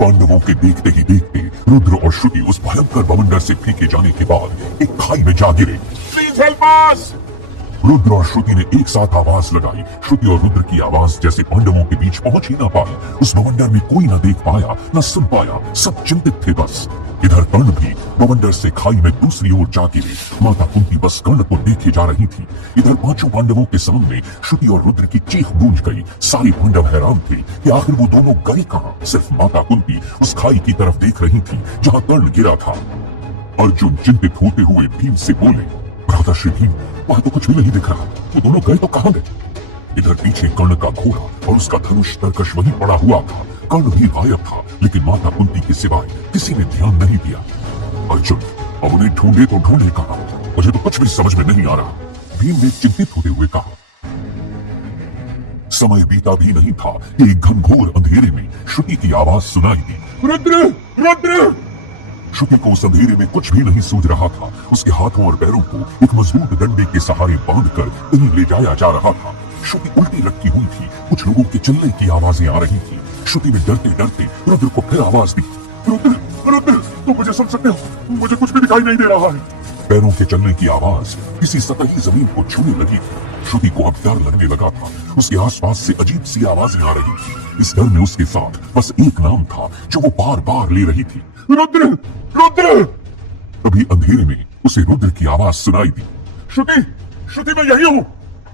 पांडवों के देखते ही देखते रुद्र और श्रुति उस भयंकर बवंडर से फेंके जाने के बाद एक खाई में जा गिरे। Please help us. रुद्र और श्रुति ने एक साथ आवाज लगाई। श्रुति और रुद्र की आवाज जैसे पांडवों के बीच पहुंच ही ना पाई। उस बवंडर में कोई ना देख पाया न सुन पाया, सब चिंतित थे बस। इधर कर्ण भी बवंडर से खाई में दूसरी ओर जा गिरे। माता कुंती बस कर्ण को देखे जा रही थी। इधर पांचों पांडवों के सामने श्रुति और रुद्र की चीख गूंज गई। सारे पांडव हैरान थे कि आखिर वो दोनों गए कहां। सिर्फ माता कुंती उस खाई की तरफ देख रही थी जहां कर्ण गिरा था। अर्जुन चिंतित होते हुए भीम से बोले, भ्राता श्री भीम, वहां तो कुछ भी नहीं दिख रहा, वो दोनों गए तो कहां गए? इधर पीछे कर्ण का घोड़ा और उसका धनुष तरकश वहीं पड़ा हुआ था। कर्ण भी गायब था, लेकिन माता कुंती के सिवाय किसी ने ध्यान नहीं दिया। अर्जुन, अब उन्हें ढूंढे तो ढूंढे कहां? मुझे तो कुछ भी समझ में नहीं आ रहा, भीम ने चिंतित होते हुए कहा। समय बीता भी नहीं था कि एक घनघोर अंधेरे में श्रुति की आवाज सुनाई दी, रुद्र रुद्र। श्रुति को उस अंधेरे में कुछ भी नहीं सूझ रहा था। उसके हाथों और पैरों को एक मजबूत डंडे के सहारे बांधकर कहीं ले जाया जा रहा था। श्रुति उल्टी लटकी हुई थी। कुछ लोगों के चिल्लने की आवाजें आ रही थी। श्रुति ने डरते डरते रुद्र को फिर आवाज दी, रुद्र रुद्र, तुम मुझे सुन सकते हो? मुझे कुछ भी दिखाई नहीं दे रहा है। पैरों के चलने की आवाज किसी सतही जमीन को छूने लगी थी। श्रुति को अब डर लगने लगा था। उसके आसपास से अजीब सी आवाजें आ रही थी। इस डर में उसके साथ बस एक नाम था जो वो बार बार ले रही थी, रुद्र रुद्र। तभी अंधेरे में उसे रुद्र की आवाज सुनाई दी, श्रुति श्रुति, मैं यही हूँ।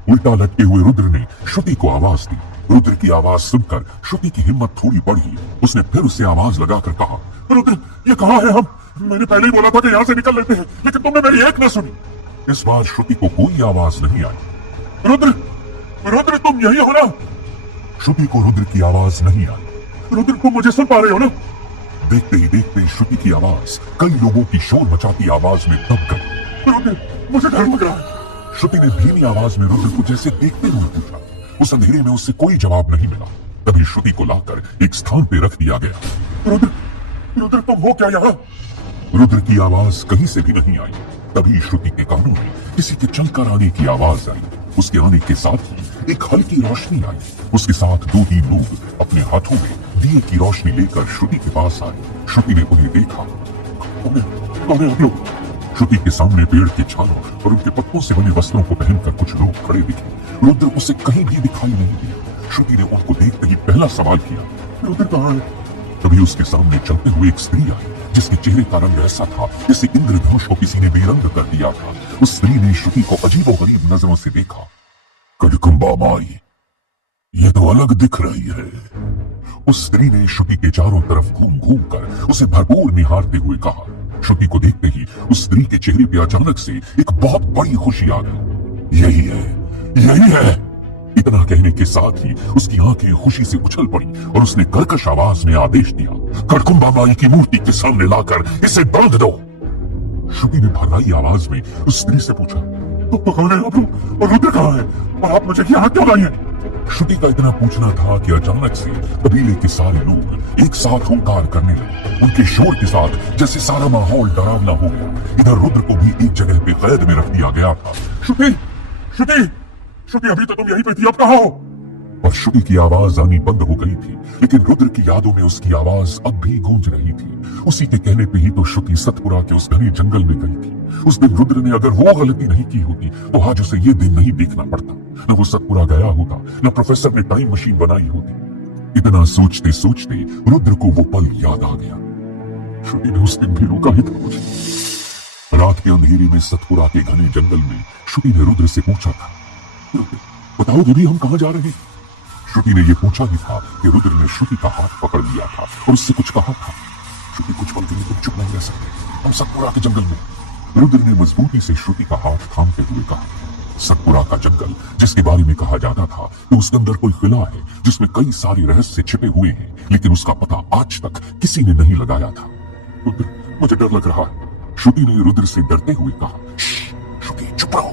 उल्टा लटके हुए रुद्र ने श्रुति को आवाज दी। रुद्र की आवाज सुनकर श्रुति की हिम्मत थोड़ी बढ़ी। उसने फिर उससे आवाज लगाकर कहा, रुद्र, ये कहाँ है हम? मैंने पहले ही बोला था कि यहाँ से निकल लेते हैं, लेकिन तुमने मेरी एक न सुनी। इस बार श्रुति को कोई आवाज नहीं आई। रुद्र रुद्र, तुम यही हो ना? श्रुति को रुद्र की आवाज नहीं आई। रुद्र, तुम मुझे सुन पा रहे हो ना? देखते ही देखते श्रुति की आवाज कई लोगों की शोर मचाती आवाज में दब गई। रुद्र, मुझे डर लग रहा है। श्रुति ने धीमी आवाज में रुद्र को जैसे देखते हुए पूछा। उस अंधेरे में उससे कोई जवाब नहीं मिला। तभी श्रुति को लाकर एक स्थान पे रख दिया गया। रुद्र रुद्र, तुम हो क्या यहाँ? रुद्र की आवाज कहीं से भी नहीं आई। तभी श्रुति के कानों में किसी के चलकर आने की आवाज आई। उसके आने के साथ ही एक हल्की रोशनी आई। उसके साथ दो तीन लोग अपने हाथों में दिए की रोशनी लेकर श्रुति के पास आए। श्रुति ने उन्हें देखा। कौन है आप लोग? श्रुति के सामने पेड़ के छालों और उनके पत्तों से बने वस्त्रों को पहनकर कुछ लोग खड़े दिखे। रुद्र उसे कहीं भी दिखाई नहीं दिया। श्रुति ने उनको देखते ही पहला सवाल किया, रुद्र कहाँ है? तभी उसके सामने चलते हुए एक स्त्री आई, जिसके चेहरे का रंग ऐसा था जैसे इंद्रधनुष को किसी ने बेरंग कर दिया था। उस स्त्री ने श्रुति को अजीबोगरीब नजरों से देखा। कड़कुंबा माई, ये तो अलग दिख रही है। उस स्त्री ने श्रुति के चारों तरफ घूम घूम कर उसे भरपूर निहारते हुए कहा। श्रुति को देखते ही उस स्त्री के चेहरे पे अचानक से एक बहुत बड़ी खुशी आ गई। यही है, यही है। इतना कहने के साथ ही उसकी आंखें खुशी से उछल पड़ी और उसने कर्कश आवाज में आदेश दिया, कड़कुंबा माई की मूर्ति के सामने लाकर इसे बांध दो। श्रुति ने भर्राई आवाज में उस स्त्री से पूछा, तो कौन है आप लोग और रुद्र कहाँ है और आप मुझे यहाँ क्यों लाई हैं? श्रुति का इतना पूछना था कि अचानक से कबीले के सारे लोग एक साथ हुंकार करने लगे। उनके शोर के साथ जैसे सारा माहौल डरावना हो गया। इधर रुद्र को भी एक जगह पे कैद में रख दिया गया था। श्रुति श्रुति श्रुति, अभी तो तुम यहीं पे थी, अब कहाँ हो? और श्रुति की आवाज आनी बंद हो गई थी, लेकिन रुद्र की यादों में उसकी आवाज अब भी गूंज रही थी। उसी के कहने पे ही तो श्रुति सतपुरा के उस घने जंगल में गई थी। उस दिन रुद्र ने अगर वो गलती नहीं की होती तो आज उसे ये दिन नहीं देखना पड़ता। न वो सतपुरा गया होता, न प्रोफेसर ने टाइम मशीन बनाई होती। इतना सोचते सोचते रुद्र को वो पल याद आ गया। श्रुति ने उस दिन भी रोका ही था मुझे। रात के अंधेरे में सतपुरा के घने जंगल में श्रुति ने रुद्र से पूछा था, रुद्र बताओ देवी, हम कहाँ जा रहे हैं? श्रुति ने ये पूछा ही था कि रुद्र ने श्रुति का हाथ पकड़ लिया था और उससे कुछ कहा था। श्रुति, कुछ पल के लिए तुम चुप नहीं रह सकते, हम सतपुरा के जंगल में। रुद्र ने मजबूती से श्रुति का हाथ थामते हुए कहा, सतपुरा का जंगल, जिसके बारे में कहा जाता था कि उसके अंदर कोई किला है जिसमें कई सारे रहस्य छिपे हुए हैं, लेकिन उसका पता आज तक किसी ने नहीं लगाया था। रुद्र, मुझे डर लग रहा है। श्रुति ने रुद्र से डरते हुए कहा, श्रुति चुप रहो।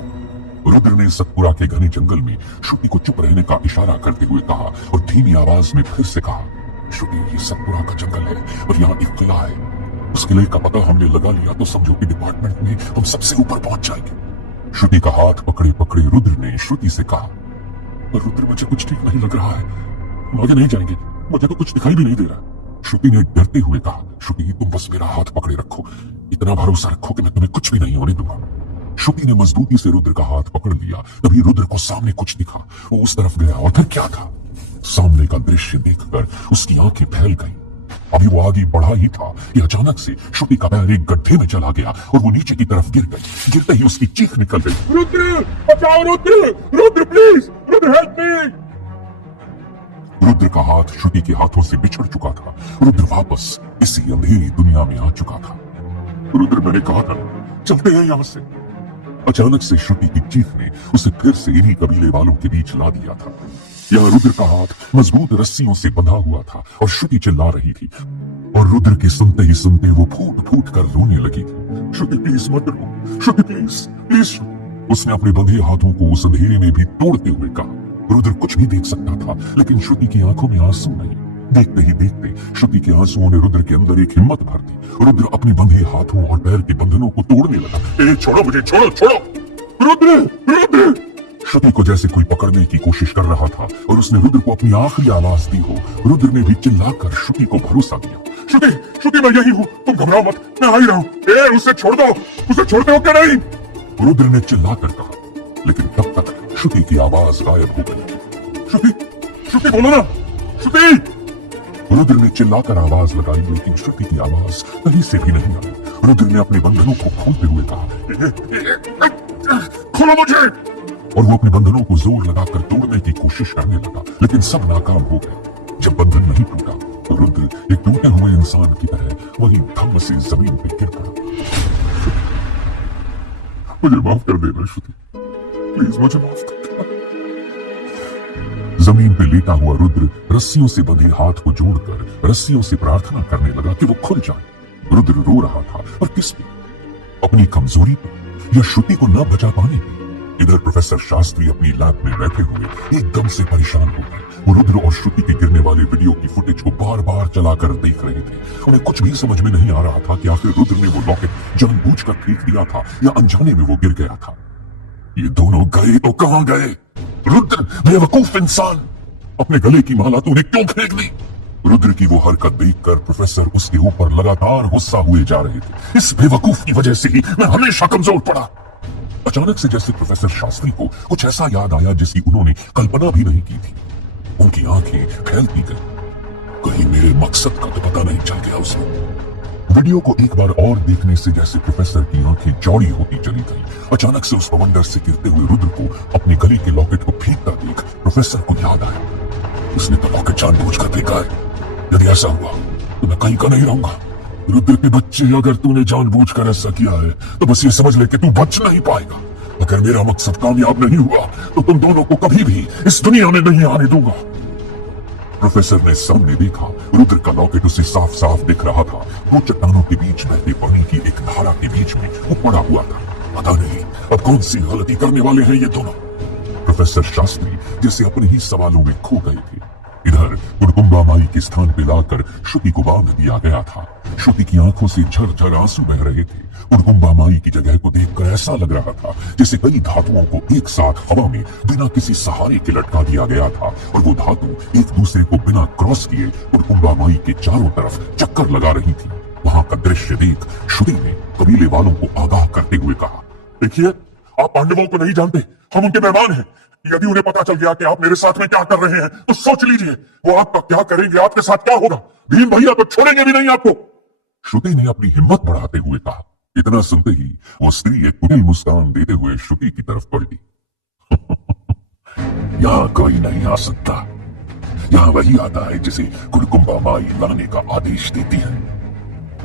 रुद्र ने सतपुरा के घने जंगल में श्रुति को चुप रहने का इशारा करते हुए कहा और धीमी आवाज में फिर से कहा, श्रुति, ये सतपुरा का जंगल है और यहाँ एक किला है। उस किले का पता हमने लगा लिया तो समझो कि डिपार्टमेंट में हम सबसे ऊपर पहुंच जाएंगे। श्रुति का हाथ पकड़े पकड़े रुद्र ने श्रुति से कहा, रुद्र मुझे कुछ ठीक नहीं लग रहा है, हम आगे नहीं जाएंगे, मुझे तो कुछ दिखाई भी नहीं दे रहा। श्रुति ने डरते हुए कहा, श्रुति तुम बस मेरा हाथ पकड़े रखो, इतना भरोसा रखो कि मैं तुम्हें कुछ भी नहीं होने दूंगा। श्रुति ने मजबूती से रुद्र का हाथ पकड़ लिया। तभी रुद्र को सामने कुछ दिखा। वो उस तरफ गया और फिर क्या था? सामने का दृश्य देखकर उसकी आंखें फैल गईं। अभी वो आगे बढ़ा ही था कि अचानक से श्रुति का पैर एक गड्ढे में चला गया और वो नीचे की तरफ गिर गई। गिरते ही उसकी चीख निकल गई, रुद्र बचाओ, Rudra, Rudra please, Rudra help me. Rudra का हाथ श्रुति के हाथों से बिछड़ चुका था। रुद्र वापस इसी अंधेरी दुनिया में आ चुका था। रुद्र, मैंने कहा था चलते हैं यहां से। अचानक से श्रुति की चीख ने उसे फिर से इन्हीं कबीले वालों के बीच ला दिया था। यहाँ रुद्र का हाथ मजबूत रस्सियों से बंधा हुआ था और श्रुति चिल्ला रही थी। और रुद्र के सुनते ही सुनते वो फूट फूट कर रोने लगी थी। श्रुति प्लीज मत रो, श्रुति प्लीज प्लीज। उसने अपने बंधे हाथों को उस अंधेरे में भी तोड़ते हुए कहा। रुद्र कुछ भी देख सकता था, लेकिन श्रुति की आंखों में आंसू नहीं। देखते ही देखते श्रुति के आंसुओं ने रुद्र के अंदर एक हिम्मत भर दी। रुद्र अपने बंधे हाथों और पैर के बंधनों को तोड़ने लगा। छोड़ो मुझे, छोड़ो छोड़ो, रुद्र रुद्र। श्रुति को जैसे कोई पकड़ने की कोशिश कर रहा था और उसने रुद्र को अपनी आखिरी आवाज दी हो। रुद्र ने भी चिल्लाकर श्रुति को भरोसा दिया, श्रुति श्रुति मैं यही हूँ, तुम घबराओ मत, मैं आ ही रहा हूँ। उसे छोड़ दो, उसे छोड़ते हो क्या नहीं? रुद्र ने चिल्लाकर कहा, लेकिन तब तक श्रुति की आवाज गायब हो गई। श्रुति श्रुति बोलो ना, श्रुति। रुद्र ने चिल्लाकर आवाज लगाई, लेकिन श्रुति की आवाज कहीं से भी नहीं आई। रुद्र ने अपने बंधनों को खोलते हुए कहा, खोलो मुझे। और वो अपने बंधनों को जोर लगाकर तोड़ने की कोशिश करने लगा, लेकिन सब नाकाम हो गए। जब बंधन नहीं टूटा तो रुद्र एक टूटे हुए इंसान की तरह वहीं धम्म से जमीन पर गिर पड़ा। मुझे माफ कर देना श्रुति, प्लीज मुझे माफ कर देना। जमीन पे लेटा हुआ रुद्र रस्सियों से बंधे हाथ को जोड़कर रस्सियों से प्रार्थना करने लगा कि वो खुल जाए। रुद्र रो रहा था, पर किस पे? अपनी कमजोरी पे या श्रुति को न बचा पाने पे? इधर प्रोफेसर शास्त्री अपनी लैब में बैठे हुए एकदम से परेशान हो गए। वो रुद्र और श्रुति के गिरने वाले वीडियो की फुटेज को बार बार चलाकर देख रहे थे। उन्हें कुछ भी समझ में नहीं आ रहा था कि आखिर रुद्र ने वो लॉकेट जानबूझकर फेंक दिया था या अनजाने में वो गिर गया था। ये दोनों गए तो कहां गए? रुद्र बेवकूफ इंसान, अपने गले की माला तूने क्यों फेंक दी? रुद्र की वो हरकत देखकर प्रोफेसर उसके ऊपर लगातार गुस्सा हुए जा रहे थे। इस बेवकूफ की वजह से ही मैं हमेशा कमजोर पड़ा। अचानक से जैसे प्रोफेसर शास्त्री को कुछ ऐसा याद आया जिसकी उन्होंने कल्पना भी नहीं की थी। उनकी आंखें फैलती गई। कहीं मेरे मकसद का तो पता नहीं चल गया उसको। वीडियो को एक बार और देखने से जैसे प्रोफेसर की आंखें चौड़ी होती चली गई। अचानक से उस बवंडर से गिरते हुए रुद्र को अपने गले के लॉकेट को फेंकता देख प्रोफेसर को याद आया, उसने तो लॉकेट जानबूझकर फेंका है। यदि ऐसा हुआ तो मैं कहीं का नहीं रहूंगा। रुद्र के बच्चे, अगर तूने जानबूझकर ऐसा किया है तो बस ये समझ ले कि तू बच नहीं पाएगा। अगर मेरा मकसद कामयाब नहीं हुआ तो तुम दोनों को कभी भी इस दुनिया में नहीं आने दूंगा। प्रोफेसर ने सामने देखा, रुद्र का लॉकेट उसे साफ साफ दिख रहा था। वो चट्टानों के बीच बहते पानी की एक धारा के बीच में वो पड़ा हुआ था। पता नहीं अब कौन सी गलती करने वाले हैं ये दोनों। प्रोफेसर शास्त्री जैसे अपने ही सवालों में खो गए थे। इधर कुड़कुम्बा माई के स्थान पे लाकर श्रुति को बांध दिया गया था। श्रुति की आंखों से झरझर आंसू बह रहे थे। कुड़कुम्बा माई की जगह को देखकर ऐसा लग रहा था जैसे कई धातुओं को एक साथ हवा में बिना किसी सहारे के लटका दिया गया था और वो धातु एक दूसरे को बिना क्रॉस किए कुड़कुम्बा माई के चारों तरफ चक्कर लगा रही थी। वहां का दृश्य देख श्रुति ने कबीले वालों को आगाह करते हुए कहा, देखिए आप पांडवों को नहीं जानते, हम उनके मेहमान हैं। यदि उन्हें पता चल गया कि आप मेरे साथ में क्या कर रहे हैं तो सोच लीजिए वो आपका क्या करेंगे, आपके साथ क्या होगा। भीम भैया तो छोड़ेंगे भी नहीं आपको। श्रुति ने अपनी हिम्मत बढ़ाते हुए कहा। इतना सुनते ही वो स्त्री एक कुटिल मुस्कान देते हुए श्रुति की तरफ पलटी। यहां कोई नहीं आ सकता, यहां वही आता है जिसे कुड़कुम्बा माई लाने का आदेश देती है।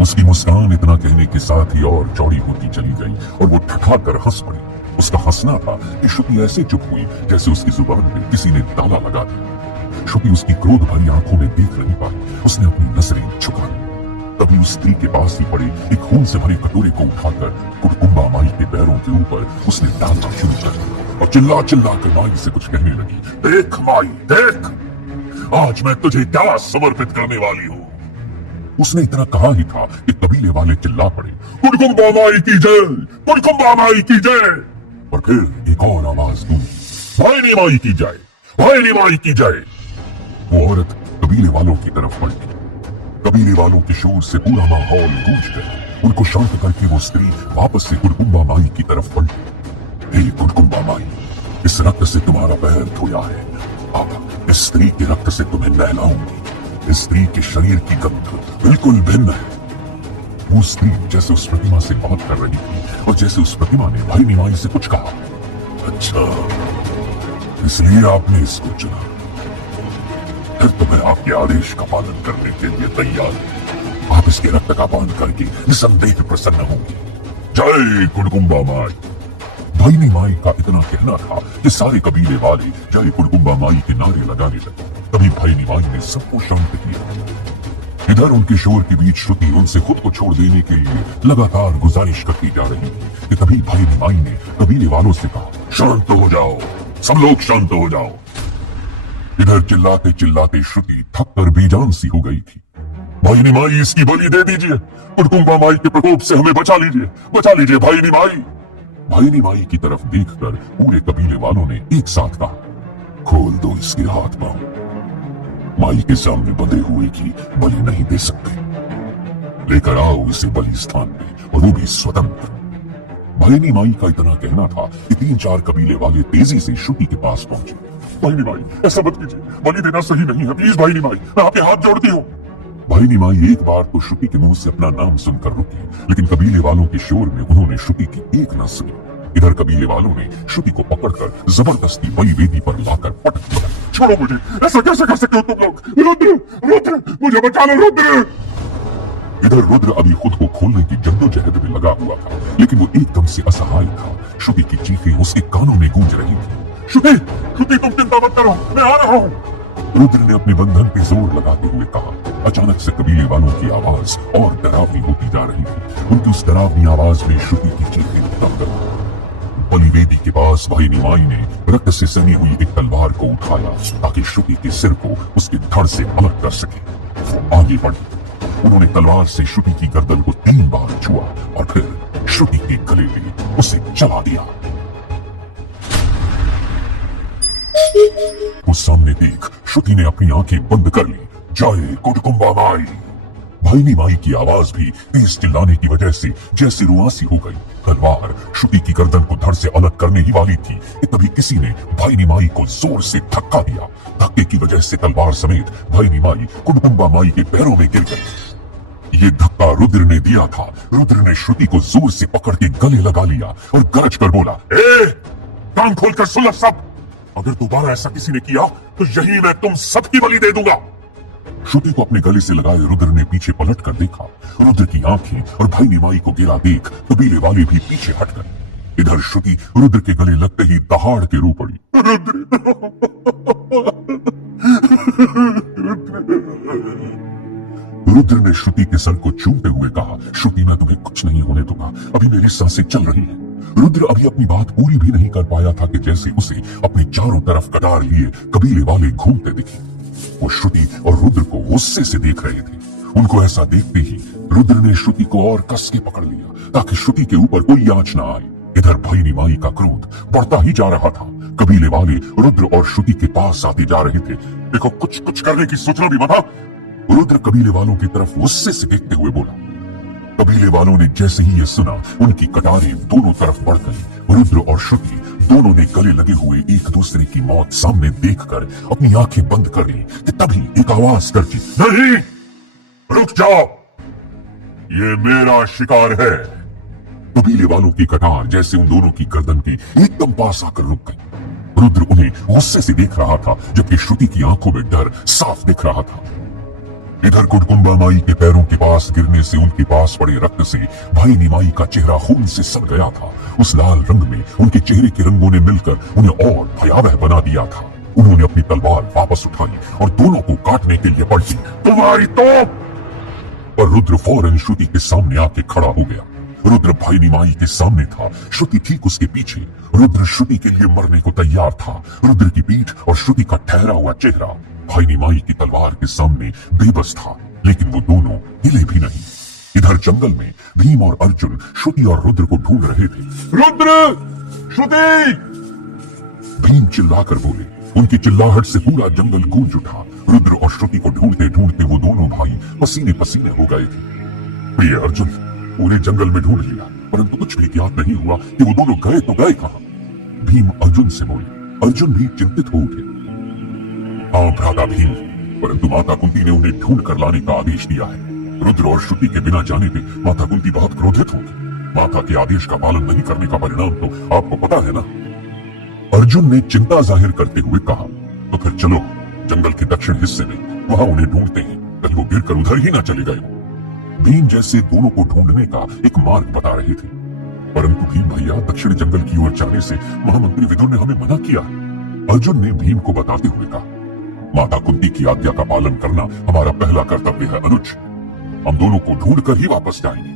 उसकी मुस्कान इतना कहने के साथ ही और चौड़ी होती चली गई और वो ठठाकर हंस पड़ी। उसका हंसना था कि श्रुति ऐसे चुप हुई जैसे उसकी जुबान में किसी ने ताला लगा दिया। श्रुति उसकी क्रोध भरी आंखों में देख नहीं पाई। उसने अपनी नजरें झुका ली। तभी उस स्त्री के पास ही पड़े एक खून से भरे कटोरे को उठाकर कुड़कुम्बा माई के पैरों के ऊपर उसने डालना शुरू कर दिया और चिल्ला चिल्ला कर माई से कुछ कहने लगी। देख माई देख, आज मैं तुझे क्या समर्पित करने वाली हूँ। उसने इतना कहा ही था कि कबीले वाले चिल्ला पड़े, कुड़कुम्बा माई की जय, कुड़कुम्बा माई की जय। और फिर एक और आवाज गूंजी, भाईनी माई की जय, भाईनी माई की जय। वो औरत कबीले वालों की तरफ पलटी। कबीले वालों के शोर से पूरा माहौल गूंज गया। उनको शांत करके वो स्त्री वापस से कुडकुम्बा माई की तरफ बढ़ी। हे कुडकुम्बा माई, इस रक्त से तुम्हारा पैर धोया है। अब इस स्त्री के रक्त से तुम्हें नहलाऊंगी। इस स्त्री के शरीर की गंध बिल्कुल भिन्न है। वो स्त्री जैसे उस प्रतिमा से बात कर रही थी और जैसे उस प्रतिमा ने भाई निमाई से कुछ कहा। अच्छा, इसलिए आपने इसको चुना। फिर तो मैं आपके आदेश का पालन करने के लिए तैयार हूं। आप इसके रक्त का पान करके निसंदेह प्रसन्न होंगे। जय कुडकुम्बा माई। भाई निमाई का इतना कहना था कि सारे कबीले वाले जय कुडकुम्बा माई के नारे लगाने लगे। तभी भाई निमाई ने सबको शांत किया। इधर उनके शोर के बीच श्रुति उनसे खुद को छोड़ देने के लिए लगातार गुजारिश करती जा रही थी कि तभी भाई निमाई ने कबीले वालों से कहा, शांत हो जाओ, सब लोग शांत हो जाओ। इधर चिल्लाते चिल्लाते श्रुति थक कर बेजान सी हो गई थी। भाई निमाई, इसकी बलि दे दीजिए। कुडकुम्बा माई के प्रकोप से हमें बचा लीजिए भाई निमाई। भाई निमाई की तरफ देखकर पूरे कबीले वालों ने एक साथ कहा, खोल दो इसके हाथ पांव। माई के सामने बंधे हुए की बलि नहीं दे सकते। लेकर आओ इसे बलि स्थान पे, और वो भी स्वतंत्र। भाई निमाई का इतना कहना था कि 3-4 कबीले वाले तेजी से श्रुति के पास पहुंचे। भाई निमाई, ऐसा मत कीजिए, बलि देना सही नहीं है, प्लीज भाई निमाई, मैं आपके हाथ जोड़ती हूँ। भाई निमाई एक बार तो श्रुति के मुंह से अपना नाम सुनकर रुके, लेकिन कबीले वालों के शोर में उन्होंने श्रुति की एक न सुनी। इधर कबीले वालों ने श्रुति को पकड़कर जबरदस्ती बलि वेदी पर लाकर पटक दिया। छोड़ो मुझे, ऐसा कैसे कर सकते हो तुम लोग? रुद्र, मुझे बचा लो रुद्र। इधर रुद्र अभी खुद को खोलने की जद्दोजहद में लगा हुआ था, लेकिन वो एकदम से असहाय था। श्रुति की चीखें उसके कानों में गूंज रही थी। श्रुति, तुम चिंता मत करो, मैं आ रहा हूँ। रुद्र ने अपने बंधन पे जोर लगाते हुए कहा। अचानक से कबीले वालों की आवाज और डरावनी होती जा रही थी। उनकी उस डरावनी आवाज में श्रुति की चीखें दब गई। बलि वेदी के पास भाई निमाई ने रक्त से सनी हुई एक तलवार को उठाया ताकि श्रुति के सिर को उसके धड़ से अलग कर सके। वो आगे बढ़ी। उन्होंने तलवार से श्रुति की गर्दन को 3 बार छुआ और फिर श्रुति के गले में उसे चला दिया। उस सामने देख श्रुति ने अपनी आंखें बंद कर ली। जय कुडकुम्बा माई। भाई निमाई की आवाज भी तेज चिल्लाने की वजह से जैसे रुआसी हो गई। तलवार श्रुति की गर्दन को धड़ से अलग करने ही वाली थी कि तभी किसी ने भाई निमाई को जोर से धक्का दिया। धक्के की वजह से तलवार समेत भाई निमाई कुडकुम्बा माई के पैरों में गिर गई। ये धक्का रुद्र ने दिया था। रुद्र ने श्रुति को जोर से पकड़ के गले लगा लिया और गरज कर बोला, कान खोलकर सुन सब, अगर दोबारा ऐसा किसी ने किया तो यही मैं तुम सबकी बलि दे दूंगा। श्रुति को अपने गले से लगाए रुद्र ने पीछे पलट कर देखा। रुद्र की आंखें और भाई निमाई को गिरा देख कबीले वाले भी पीछे हट गए। इधर श्रुति रुद्र के गले लगते ही दहाड़ के रो पड़ी। रुद्र ने श्रुति के सर को चूमते हुए कहा, श्रुति, मैं तुम्हें कुछ नहीं होने दूंगा, अभी मेरी सांसें चल रही हैं। रुद्र अभी अपनी बात पूरी भी नहीं कर पाया था कि जैसे उसे अपने चारों तरफ कटार लिए कबीले वाले घूमते दिखे। वो श्रुति और रुद्र को गुस्से से देख रहे थे। उनको ऐसा देखते ही रुद्र ने श्रुति को और कस के पकड़ लिया ताकि श्रुति के ऊपर कोई आंच न आए। इधर भाई निमाई का क्रोध बढ़ता ही जा रहा था। कबीले वाले रुद्र और श्रुति के पास आते जा रहे थे। देखो, कुछ करने की सोचना भी मत। रुद्र कबीले वालों की तरफ गुस्से से देखते हुए बोला। कबीले वालों ने जैसे ही ये सुना, उनकी कटारें दोनों तरफ बढ़ गई। रुद्र और श्रुति दोनों ने गले लगे हुए एक दूसरे की मौत सामने देखकर अपनी आंखें बंद कर ली कि तभी एक आवाज करती, नहीं, रुक जाओ, ये मेरा शिकार है। कबीले वालों की कटार जैसे उन दोनों की गर्दन के एकदम पास आकर रुक गई। रुद्र उन्हें गुस्से से देख रहा था, जबकि श्रुति की आंखों में डर साफ दिख रहा था। इधर कुडकुम्बा माई के पैरों के पास गिरने से उनके पास पड़े रक्त से भाई निमाई का चेहरा खून से सड़ गया था। उस लाल रंग में उनके चेहरे के रंगों ने मिलकर उन्हें और भयावह बना दिया था। उन्होंने अपनी तलवार वापस उठाई और दोनों को काटने के लिए बढ़ी। तुम्हारी तोप! पर रुद्र फौरन श्रुति के सामने आके खड़ा हो गया। रुद्र भाई निमाई के सामने था, श्रुति ठीक उसके पीछे। रुद्र श्रुति के लिए मरने को तैयार था। रुद्र की पीठ और श्रुति का ठहरा हुआ चेहरा भाई निमाई की तलवार के सामने बेबस था, लेकिन वो दोनों हिले भी नहीं। इधर जंगल में भीम और अर्जुन श्रुति और रुद्र को ढूंढ रहे थे। रुद्र! श्रुति! भीम चिल्लाकर बोले उनकी चिल्लाहट से पूरा जंगल गूंज उठा। रुद्र और श्रुति को ढूंढते ढूंढते वो दोनों भाई पसीने पसीने हो गए थे। प्रिय अर्जुन, पूरे जंगल में ढूंढ लिया, परंतु कुछ भी ज्ञात नहीं हुआ कि वो दोनों गए तो गए कहां। भीम अर्जुन से बोले। अर्जुन भी चिंतित हो उठे। हाँ भ्राता भीम, परंतु माता कुंती ने उन्हें ढूंढ कर लाने का आदेश दिया है। रुद्र और श्रुति के बिना जाने पे माता कुंती बहुत क्रोधित होगी। माता के आदेश का पालन नहीं करने का परिणाम तो आपको पता है ना। अर्जुन ने चिंता जाहिर करते हुए कहा, तो फिर चलो जंगल के दक्षिण हिस्से में, वहां उन्हें ढूंढते हैं, कहीं वो गिरकर उधर ही ना चले गए हो। भीम जैसे दोनों को ढूंढने का एक मार्ग बता रहे थे, परंतु भीम भैया दक्षिण जंगल की ओर जाने से महामंत्री विदुर ने हमें मना किया। अर्जुन ने भीम को बताते हुए कहा, माता कुंती की आज्ञा का पालन करना हमारा पहला कर्तव्य है अनुज। हम दोनों को ढूंढ कर ही वापस जाएंगे।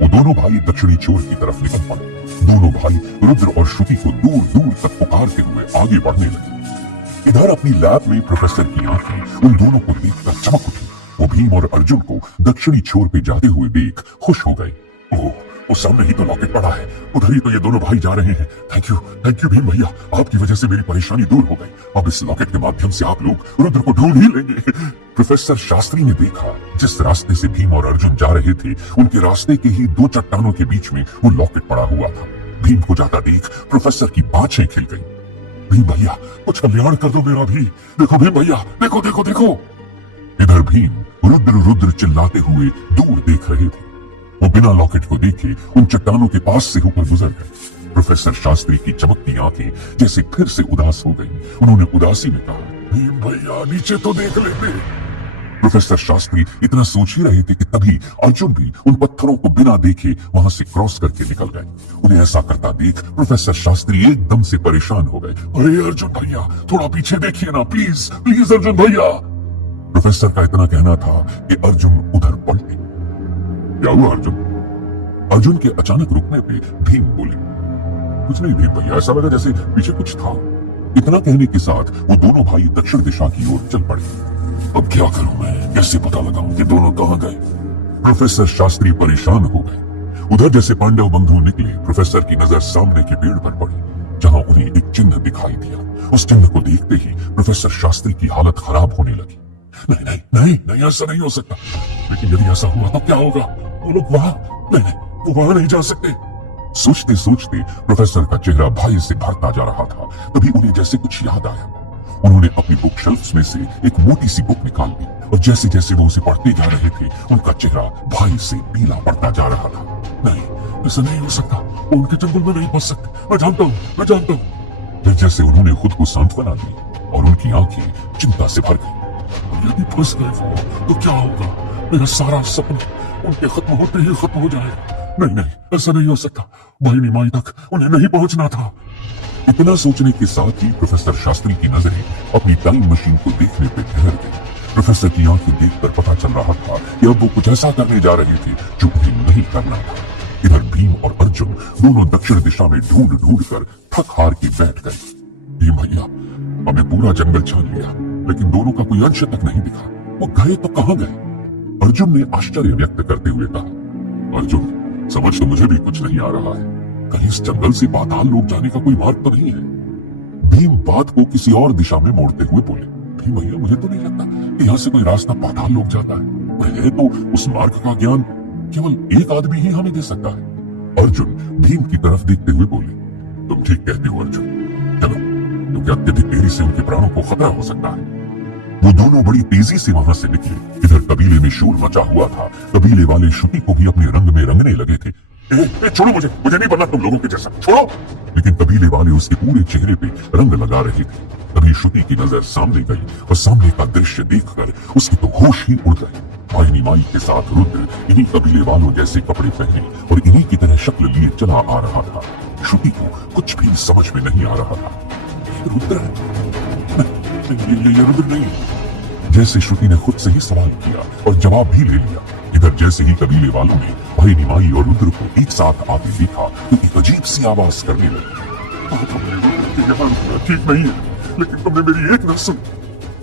वो दोनों भाई दक्षिणी छोर की तरफ निकल पड़े। दोनों भाई रुद्र और श्रुति को दूर दूर तक पुकारते हुए आगे बढ़ने लगे। इधर अपनी लैब में प्रोफेसर की आंखें उन दोनों को देखकर चमक उठी। वो भीम और अर्जुन को दक्षिणी छोर पे जाते हुए देख खुश हो गए। ओह, वो सामने ही तो लॉकेट पड़ा है, उधर ही तो ये दोनों भाई जा रहे हैं। थैंक यू भीम भैया, आपकी वजह से मेरी परेशानी दूर हो गई। अब इस लॉकेट के माध्यम से आप लोग रुद्र को ढूंढ ही लेंगे। प्रोफेसर शास्त्री ने देखा जिस रास्ते से भीम और अर्जुन जा रहे थे, उनके रास्ते के ही दो चट्टानों के बीच में वो लॉकेट पड़ा हुआ था। भीम को जाता देख प्रोफेसर की बाछें खिल गई। भीम भैया, कुछ कल्याण कर दो मेरा भी। देखो भीम भैया, देखो देखो देखो। इधर भीम रुद्र रुद्र चिल्लाते हुए दूर देख रहे थे। वो बिना लॉकेट को देखे उन चट्टानों के पास से होकर गुजर गए। प्रोफेसर शास्त्री की चमकती आंखें जैसे फिर से उदास हो गईं। उन्होंने उदासी में कहा, भीम भैया नीचे तो देख लेते। प्रोफेसर शास्त्री इतना सोच ही रहे थे कि तभी अर्जुन भी उन पत्थरों को बिना देखे वहां से क्रॉस करके निकल गए। उन्हें ऐसा करता देख प्रोफेसर शास्त्री एकदम से परेशान हो गए। अरे अर्जुन भैया, थोड़ा पीछे देखिए ना, प्लीज प्लीज अर्जुन भैया। प्रोफेसर का इतना कहना था कि अर्जुन उधर पलटे। क्या हुआ अर्जुन? अर्जुन के अचानक रुकने पे भीम बोले, कुछ नहीं भीम भैया, ऐसा लगा जैसे पीछे कुछ था। इतना कहने के साथ वो दोनों भाई दक्षिण दिशा की ओर चल पड़े। अब क्या करूं मैं, कैसे पता लगाऊं कि दोनों कहां गए? प्रोफेसर शास्त्री परेशान हो गए। उधर जैसे पांडव बंधु निकले, प्रोफेसर की नजर सामने के पेड़ पर पड़ी, जहां उन्हें एक चिन्ह दिखाई दिया। उस चिन्ह को देखते ही प्रोफेसर शास्त्री की हालत खराब होने लगी। नहीं नहीं नहीं नहीं, ऐसा नहीं हो सकता। लेकिन यदि ऐसा हुआ तो क्या होगा? वो लोग वहां नहीं, वो वहां नहीं जा सकते। सोचते सोचते प्रोफेसर का चेहरा भय से भरता जा रहा था। तभी उन्हें जैसे कुछ याद आया। उन्होंने अपनी बुक शेल्फ में से एक मोटी सी बुक निकाल ली और जैसे जैसे वो उसे पढ़ते जा रहे थे, उनका चेहरा भय से पीला पड़ता जा रहा था। नहीं, ऐसा नहीं हो सकता, वो उनके जंगल में नहीं फंस सकते। मैं जानता हूँ, मैं जानता हूँ। फिर जैसे उन्होंने खुद को सांत्वना दी और उनकी आंखें चिंता से भर गई। यदि फंस गए वो तो क्या होगा? मेरा सारा सपना उनके खत्म होते ही खत्म हो जाएगा। नहीं नहीं, ऐसा नहीं हो सकता। भाई निमाई तक उन्हें नहीं पहुंचना था। इतना सोचने के साथ ही प्रोफेसर शास्त्री की नजरें अपनी टाइम मशीन को देखने पे ठहर गई। प्रोफेसर की आंखें देखकर पता चल रहा था कि अब वो कुछ ऐसा करने जा रहे थे जो उन्हें नहीं करना था। इधर भीम और अर्जुन दोनों दक्षिण दिशा में ढूंढ ढूंढ कर थक हार के बैठ गए। भीम भैया, हमें पूरा जंगल छान लिया, लेकिन दोनों का कोई अंश तक नहीं दिखा। वो गए तो कहां गए? अर्जुन ने आश्चर्य व्यक्त करते हुए कहा, अर्जुन समझ तो मुझे भी कुछ नहीं आ रहा है। कहीं इस जंगल से पाताल लोक जाने का कोई मार्ग तो नहीं है? भीम बात को किसी और दिशा में मोड़ते हुए बोले, भीम भैया, मुझे तो नहीं लगता कि यहाँ से कोई रास्ता पाताल लोक जाता है। है तो उस मार्ग का ज्ञान केवल एक आदमी ही हमें दे सकता है। अर्जुन भीम की तरफ देखते हुए बोले, तुम ठीक कहते हो अर्जुन, चलो, क्योंकि अत्यधिक देरी से उनके प्राणों को खतरा हो सकता है। वो दोनों बड़ी तेजी से वहां से निकले। इधर कबीले में शोर मचा हुआ था। कबीले वाले श्रुति को भी अपने रंग में रंगने लगे थे। छोड़ो मुझे नहीं बनना तुम लोगों के जैसा, छोड़ो। लेकिन कबीले वाले उसके पूरे चेहरे पे रंग लगा रहे थे। तभी श्रुति की नजर सामने गई और सामने का दृश्य देखकर उसकी तो होश ही उड़ गए। भाई निमाई के साथ रुद्र इन्हीं कबीले वालों जैसे कपड़े पहने और इन्हीं की तरह शक्ल लिए चला आ रहा था। श्रुति को कुछ भी समझ में नहीं आ रहा था। रुद्र? ये रुद्र नहीं। जैसे श्रुति ने खुद से ही सवाल किया और जवाब भी ले लिया। इधर जैसे ही कबीले वालों ने भाई निमाई और रुद्र को एक साथ आते देखा तो एक अजीब सी आवाज करने लगी, ठीक नहीं है, लेकिन तुमने मेरी एक न सुनी।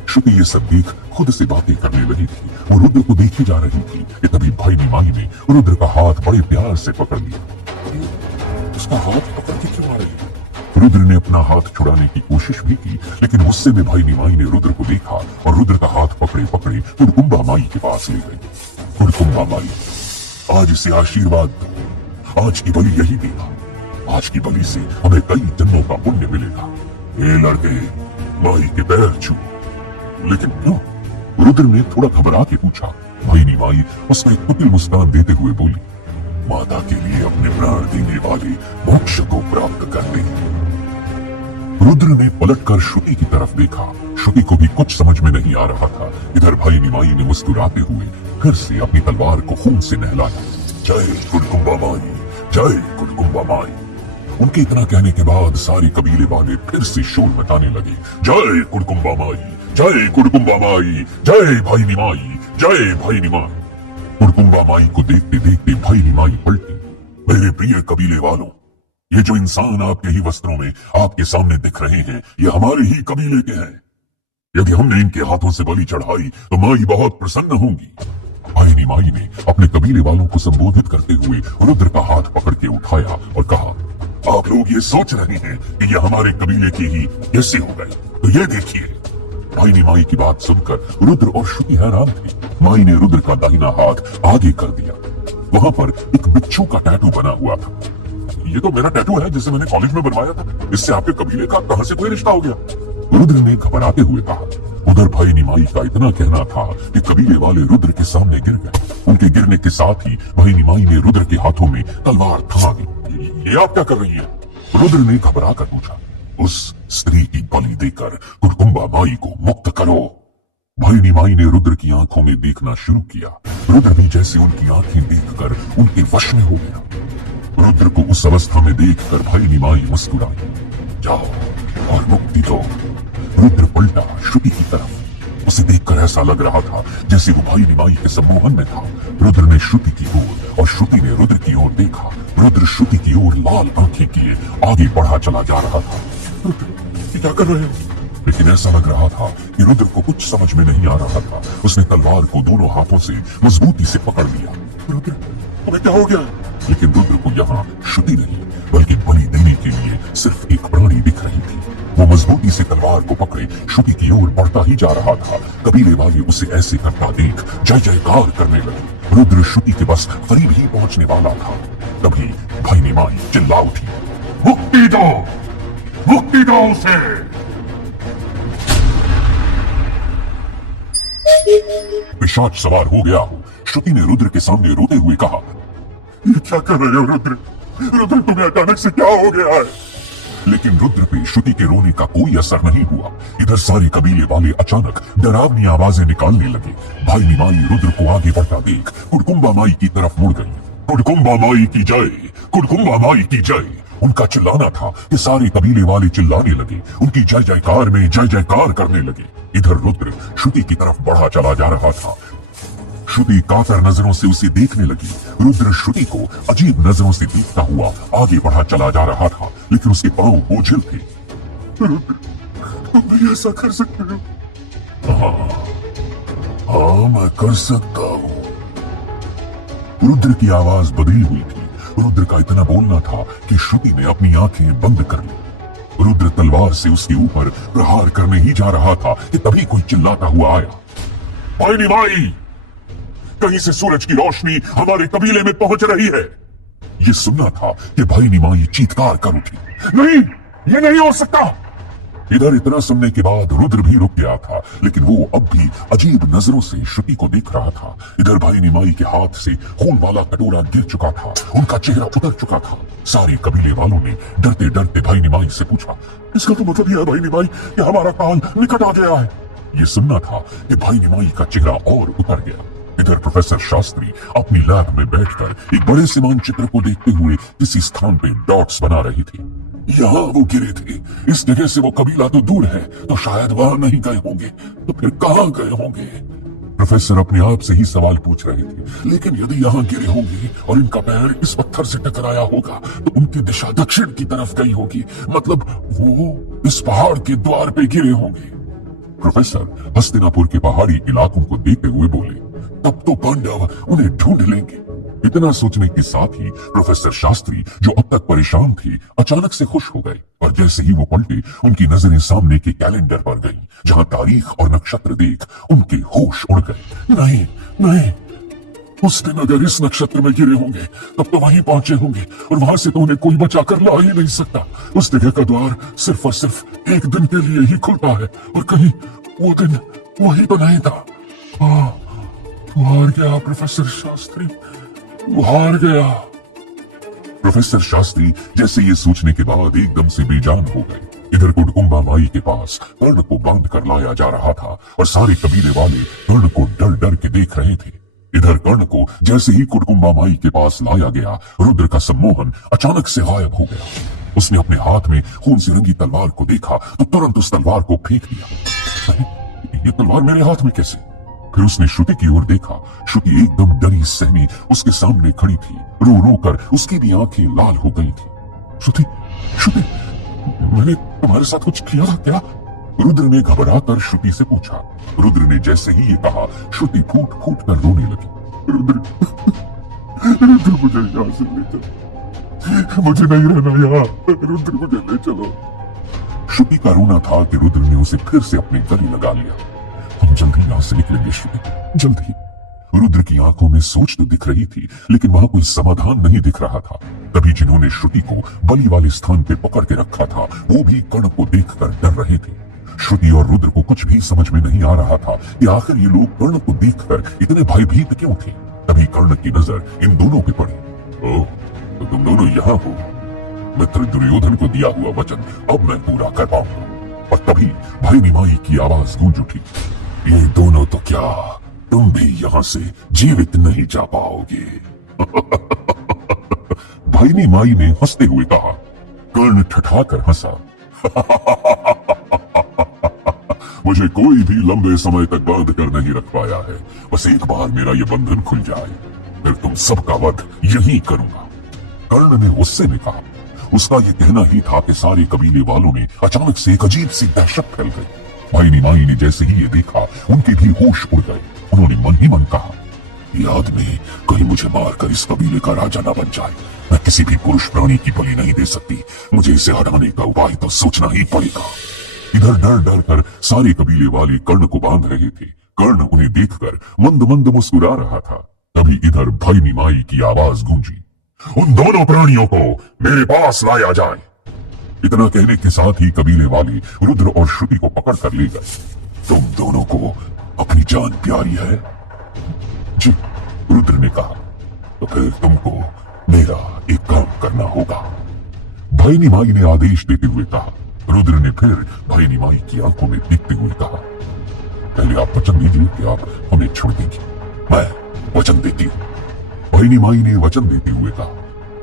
श्रुति ये सब देख खुद से बातें करने लगी थी। वो रुद्र को देखी जा रही थी कि तभी भाई निमाई ने रुद्र का हाथ बड़े प्यार से पकड़ लिया। उसका हाथ पकड़ के क्यों आ रही है? रुद्र ने अपना हाथ छुड़ाने की कोशिश भी की, लेकिन गुस्से में भाई निमाई ने रुद्र को देखा और रुद्र का हाथ पकड़े पकड़े कुड़कुंबा माई के पास ले गए। कुड़कुंबा माई, आज इसे आशीर्वाद दो, आज की बलि यही देगा, आज की बलि से हमें कई जन्मों का पुण्य मिलेगा। ये लड़के माई के पैर छू। लेकिन क्यों? रुद्र ने थोड़ा घबरा के पूछा। भाई निमाई उसको एक कुटिल मुस्कान देते हुए बोली, माता के लिए अपने प्राण देने वाले मोक्ष को प्राप्त करते हैं। रुद्र ने पलटकर श्रुति की तरफ देखा। श्रुति को भी कुछ समझ में नहीं आ रहा था। इधर भाई निमाई ने मुस्कुराते हुए फिर से अपनी तलवार को खून से नहलाया। जय कुड़कुंबा माई, जय कुड़कुंबा माई। उनके इतना कहने के बाद सारे कबीले वाले फिर से शोर मचाने लगे। जय कुड़कुंबा माई, जय कुड़कुंबा माई, जय भाई निमाई, जय भाई निमाई। कुड़कुंबा माई को देखते देखते भाई निमाई पलटी। मेरे प्रिय कबीले वालों, ये जो इंसान आपके ही वस्त्रों में आपके सामने दिख रहे हैं, ये हमारे ही कबीले के हैं। यदि हमने इनके हाथों से बलि चढ़ाई तो माई बहुत प्रसन्न होंगी। भाई निमाई ने अपने कबीले वालों को संबोधित करते हुए रुद्र का हाथ पकड़ के उठाया और कहा, आप लोग ये सोच रहे हैं कि ये हमारे कबीले के ही कैसे हो गए, तो ये देखिए। भाई निमाई की बात सुनकर रुद्र और श्रुति हैरान थे। माई ने रुद्र का दाहिना हाथ आगे कर दिया। वहां पर एक बिच्छू का टैटू बना हुआ था। ये तो मेरा टैटू है जिसे मैंने कॉलेज में बनवाया था, इससे आपके कबीले का कहां से कोई रिश्ता हो गया? रुद्र ने घबराते हुए कहा। उधर भाई निमाई का इतना कहना था कि कबीले वाले रुद्र के सामने गिर गए। उनके गिरने के साथ ही भाई निमाई ने रुद्र के हाथों में तलवार थमा दी। ये आप क्या कर रही है? रुद्र ने घबरा कर पूछा। उस स्त्री की बलि देकर कुड़कुंबा माई को मुक्त करो। भाई निमाई ने रुद्र की आंखों में देखना शुरू किया। रुद्र भी जैसे उनकी आंखें देखकर उनके वश में हो गया। रुद्र को उस अवस्था में देखकर भाई निमाई मुस्कुराई। जाओ और मुक्ति दो। रुद्र पलटा श्रुति की तरफ। उसे देखकर ऐसा लग रहा था जैसे वो भाई निमाई के सम्मोहन में था। रुद्र ने श्रुति की ओर और श्रुति ने रुद्र की ओर देखा। रुद्र श्रुति की ओर लाल आंखें किए आगे बढ़ा चला जा रहा था। रुद्र, क्या कर रहे हो? लेकिन ऐसा लग रहा था कि रुद्र को कुछ समझ में नहीं आ रहा था। उसने तलवार को दोनों हाथों से मजबूती से पकड़ लिया। रुद्र, तुम्हें क्या हो गया? लेकिन रुद्र को यहाँ श्रुति नहीं बल्कि बलि देने के लिए सिर्फ एक प्राणी दिख रही थी। वो मजबूती से तलवार को पकड़े श्रुति की ओर बढ़ता ही जा रहा था। कबीले वाले उसे ऐसे करता देख जय जयकार करने लगे। रुद्र श्रुति के बस करीब ही पहुंचने वाला था। तभी भाई निमाई चिल्ला उठी, मुक्ति दो, मुक्ति दो उसे। पिशाच सवार हो गया हो। श्रुति ने रुद्र के सामने रोते हुए कहा, ये क्या कर रहे हो रुद्र? रुद्र, तुम्हें अचानक से क्या हो गया है? लेकिन रुद्र पे श्रुति के रोने का कोई असर नहीं हुआ। इधर सारे कबीले वाले अचानक डरावनी आवाजें निकालने लगे। भाई निमाई रुद्र को आगे बढ़ता देख कुड़कुंबा माई की तरफ मुड़ गई। कुड़कुंबा माई की जय, कुड़कुंबा माई की जय। उनका चिल्लाना था कि सारे कबीले वाले चिल्लाने लगे। उनकी जय जयकार में जय जयकार करने लगे। इधर रुद्र श्रुति की तरफ बढ़ा चला जा रहा था। श्रुति कातर नजरों से उसे देखने लगी। रुद्र श्रुति को अजीब नजरों से देखता हुआ आगे बढ़ा चला जा रहा था, लेकिन उसके पांव बोझिल थे। रुद्र, तुम भी ऐसा कर सकते हो? हाँ, मैं कर सकता हूँ। रुद्र की आवाज बदली हुई थी। रुद्र का इतना बोलना था कि श्रुति ने अपनी आंखें बंद कर ली। रुद्र तलवार से उसके ऊपर प्रहार करने ही जा रहा था कि तभी कोई चिल्लाता हुआ आया, भाई निमाई, कहीं से सूरज की रोशनी हमारे कबीले में पहुंच रही है। ये सुनना था कि भाई निमाई चीत्कार कर उठी, नहीं, ये नहीं हो सकता। इधर इतना सुनने के बाद रुद्र भी रुक गया था, लेकिन वो अब भी अजीब नजरों से श्रुति को देख रहा था। इधर भाई निमाई के हाथ से खून वाला कटोरा गिर चुका था। उनका चेहरा उतर चुका था। सारे कबीले वालों ने डरते डरते भाई निमाई से पूछा, इसका तो मतलब यह है भाई निमाई कि हमारा काल निकट आ गया है। ये सुनना था कि भाई निमाई का चेहरा और उतर गया। इधर प्रोफेसर शास्त्री अपनी लैब में बैठकर एक बड़े से मानचित्र को देखते हुए किसी स्थान पे डॉट्स बना रही थी। यहाँ वो गिरे थे, इस जगह से वो कबीला तो दूर है, तो शायद वहां नहीं गए होंगे, तो फिर कहाँ गए होंगे? प्रोफेसर अपने आप से ही सवाल पूछ रहे थे। लेकिन यदि यहाँ गिरे होंगे और इनका पैर इस पत्थर से टकराया होगा तो उनकी दिशा दक्षिण की तरफ गई होगी, मतलब वो इस पहाड़ के द्वार पे गिरे होंगे। प्रोफेसर हस्तिनापुर के पहाड़ी इलाकों को देखते हुए बोले, तब तो पांडव उन्हें ढूंढ लेंगे। इतना सोचने के साथ ही प्रोफेसर शास्त्री, जो अब तक परेशान थे, अचानक से खुश हो गए और जैसे ही वो पलटे, उनकी नजरें सामने के कैलेंडर पर गईं, जहां तारीख और नक्षत्र देख उनके होश उड़ गए। नहीं नहीं, उस दिन अगर इस नक्षत्र में गिरे होंगे तब तो वहीं पहुंचे होंगे और वहां से तो उन्हें कोई बचा कर ला ही नहीं सकता। उस जगह का द्वार सिर्फ और सिर्फ एक दिन के लिए ही खुलता है और कहीं वो दिन वही तो नहीं था। तू हार गया प्रोफेसर शास्त्री, तू हार गया। प्रोफेसर शास्त्री जैसे ये सोचने के बाद एकदम से बेजान हो गए। इधर कुडकुम्बा माई के पास कर्ण को बांध कर लाया जा रहा था और सारे कबीले वाले कर्ण को डर डर के देख रहे थे। इधर कर्ण को जैसे ही कुडकुम्बा माई के पास लाया गया, रुद्र का सम्मोहन अचानक से गायब हो गया। उसने अपने हाथ में खून से रंगी तलवार को देखा तो तुरंत उस तलवार को फेंक दिया। ये तलवार मेरे हाथ में कैसे? फिर उसने श्रुति की ओर देखा। श्रुति एकदम डरी सहमी उसके सामने खड़ी थी। रो रो कर उसकी भी आंखें लाल हो गई थी। श्रुति, श्रुति, मैंने तुम्हारे साथ कुछ किया था क्या? रुद्र ने घबरा कर श्रुति से पूछा। रुद्र ने जैसे ही ये कहा, श्रुति फूट फूट कर रोने लगी। रुद्र, रुद्र मुझे यहाँ से ले चलो, मुझे नहीं रहना यहाँ, रुद्र मुझे ले चलो। श्रुति का रोना था कि रुद्र ने उसे फिर से अपने गले लगा लिया। हम जल्दी यहाँ से निकलेंगे श्रुति, जल्दी। रुद्र की आंखों में सोच तो दिख रही थी, लेकिन वहां कोई समाधान नहीं दिख रहा था। तभी जिन्होंने श्रुति को बलि वाले स्थान पे पकड़ के रखा था, वो भी कर्ण को देखकर डर रहे थे। श्रुति और रुद्र को कुछ भी समझ में नहीं आ रहा था कि आखिर ये लोग कर्ण को देखकर इतने भयभीत क्यों थे। तभी कर्ण की नजर इन दोनों पे पड़ी। ओह, तो तुम दोनों यहाँ हो। मित्र दुर्योधन को दिया हुआ वचन अब मैं पूरा कर पाऊंगा। और तभी भाई निमाई की आवाज गूंज उठी। ये दोनों तो क्या, तुम भी यहाँ से जीवित नहीं जा पाओगे। भाई निमाई ने हंसते हुए कहा। कर्ण ठठाकर हंसा। मुझे कोई भी लंबे समय तक बांध कर नहीं रख पाया है। बस एक बार मेरा ये बंधन खुल जाए, फिर तुम सबका वध यही करूंगा। कर्ण ने गुस्से में कहा। उसका ये कहना ही था कि सारे कबीले वालों में अचानक से एक अजीब सी दहशत फैल गई। भाई निमाई ने जैसे ही ये देखा, उनके भी होश उड़ गए। उन्होंने मन ही मन कहा, ये आदमी कहीं मुझे मारकर इस कबीले का राजा न बन जाए। मैं किसी भी पुरुष प्राणी की बलि नहीं दे सकती। मुझे इसे हटाने का उपाय तो सोचना ही पड़ेगा। इधर डर डर कर सारे कबीले वाले कर्ण को बांध रहे थे। कर्ण उन्हें देखकर मंद मंद मुस्कुरा रहा था। तभी इधर भाई निमाई की आवाज गूंजी। उन दोनों प्राणियों को मेरे पास लाया जाए। इतना कहने के साथ ही कबीले वाले रुद्र और श्रुति को पकड़ कर ले गए। तुम दोनों को अपनी जान प्यारी है? जी, रुद्र ने कहा। तो फिर तुमको मेरा एक काम करना होगा, भाई निमाई ने आदेश देते हुए कहा। रुद्र ने फिर भाई निमाई की आंखों में देखते हुए कहा, पहले आप वचन दीजिए कि आप हमें छोड़ देंगे। मैं वचन देती हूँ, भाई निमाई ने वचन देते हुए कहा।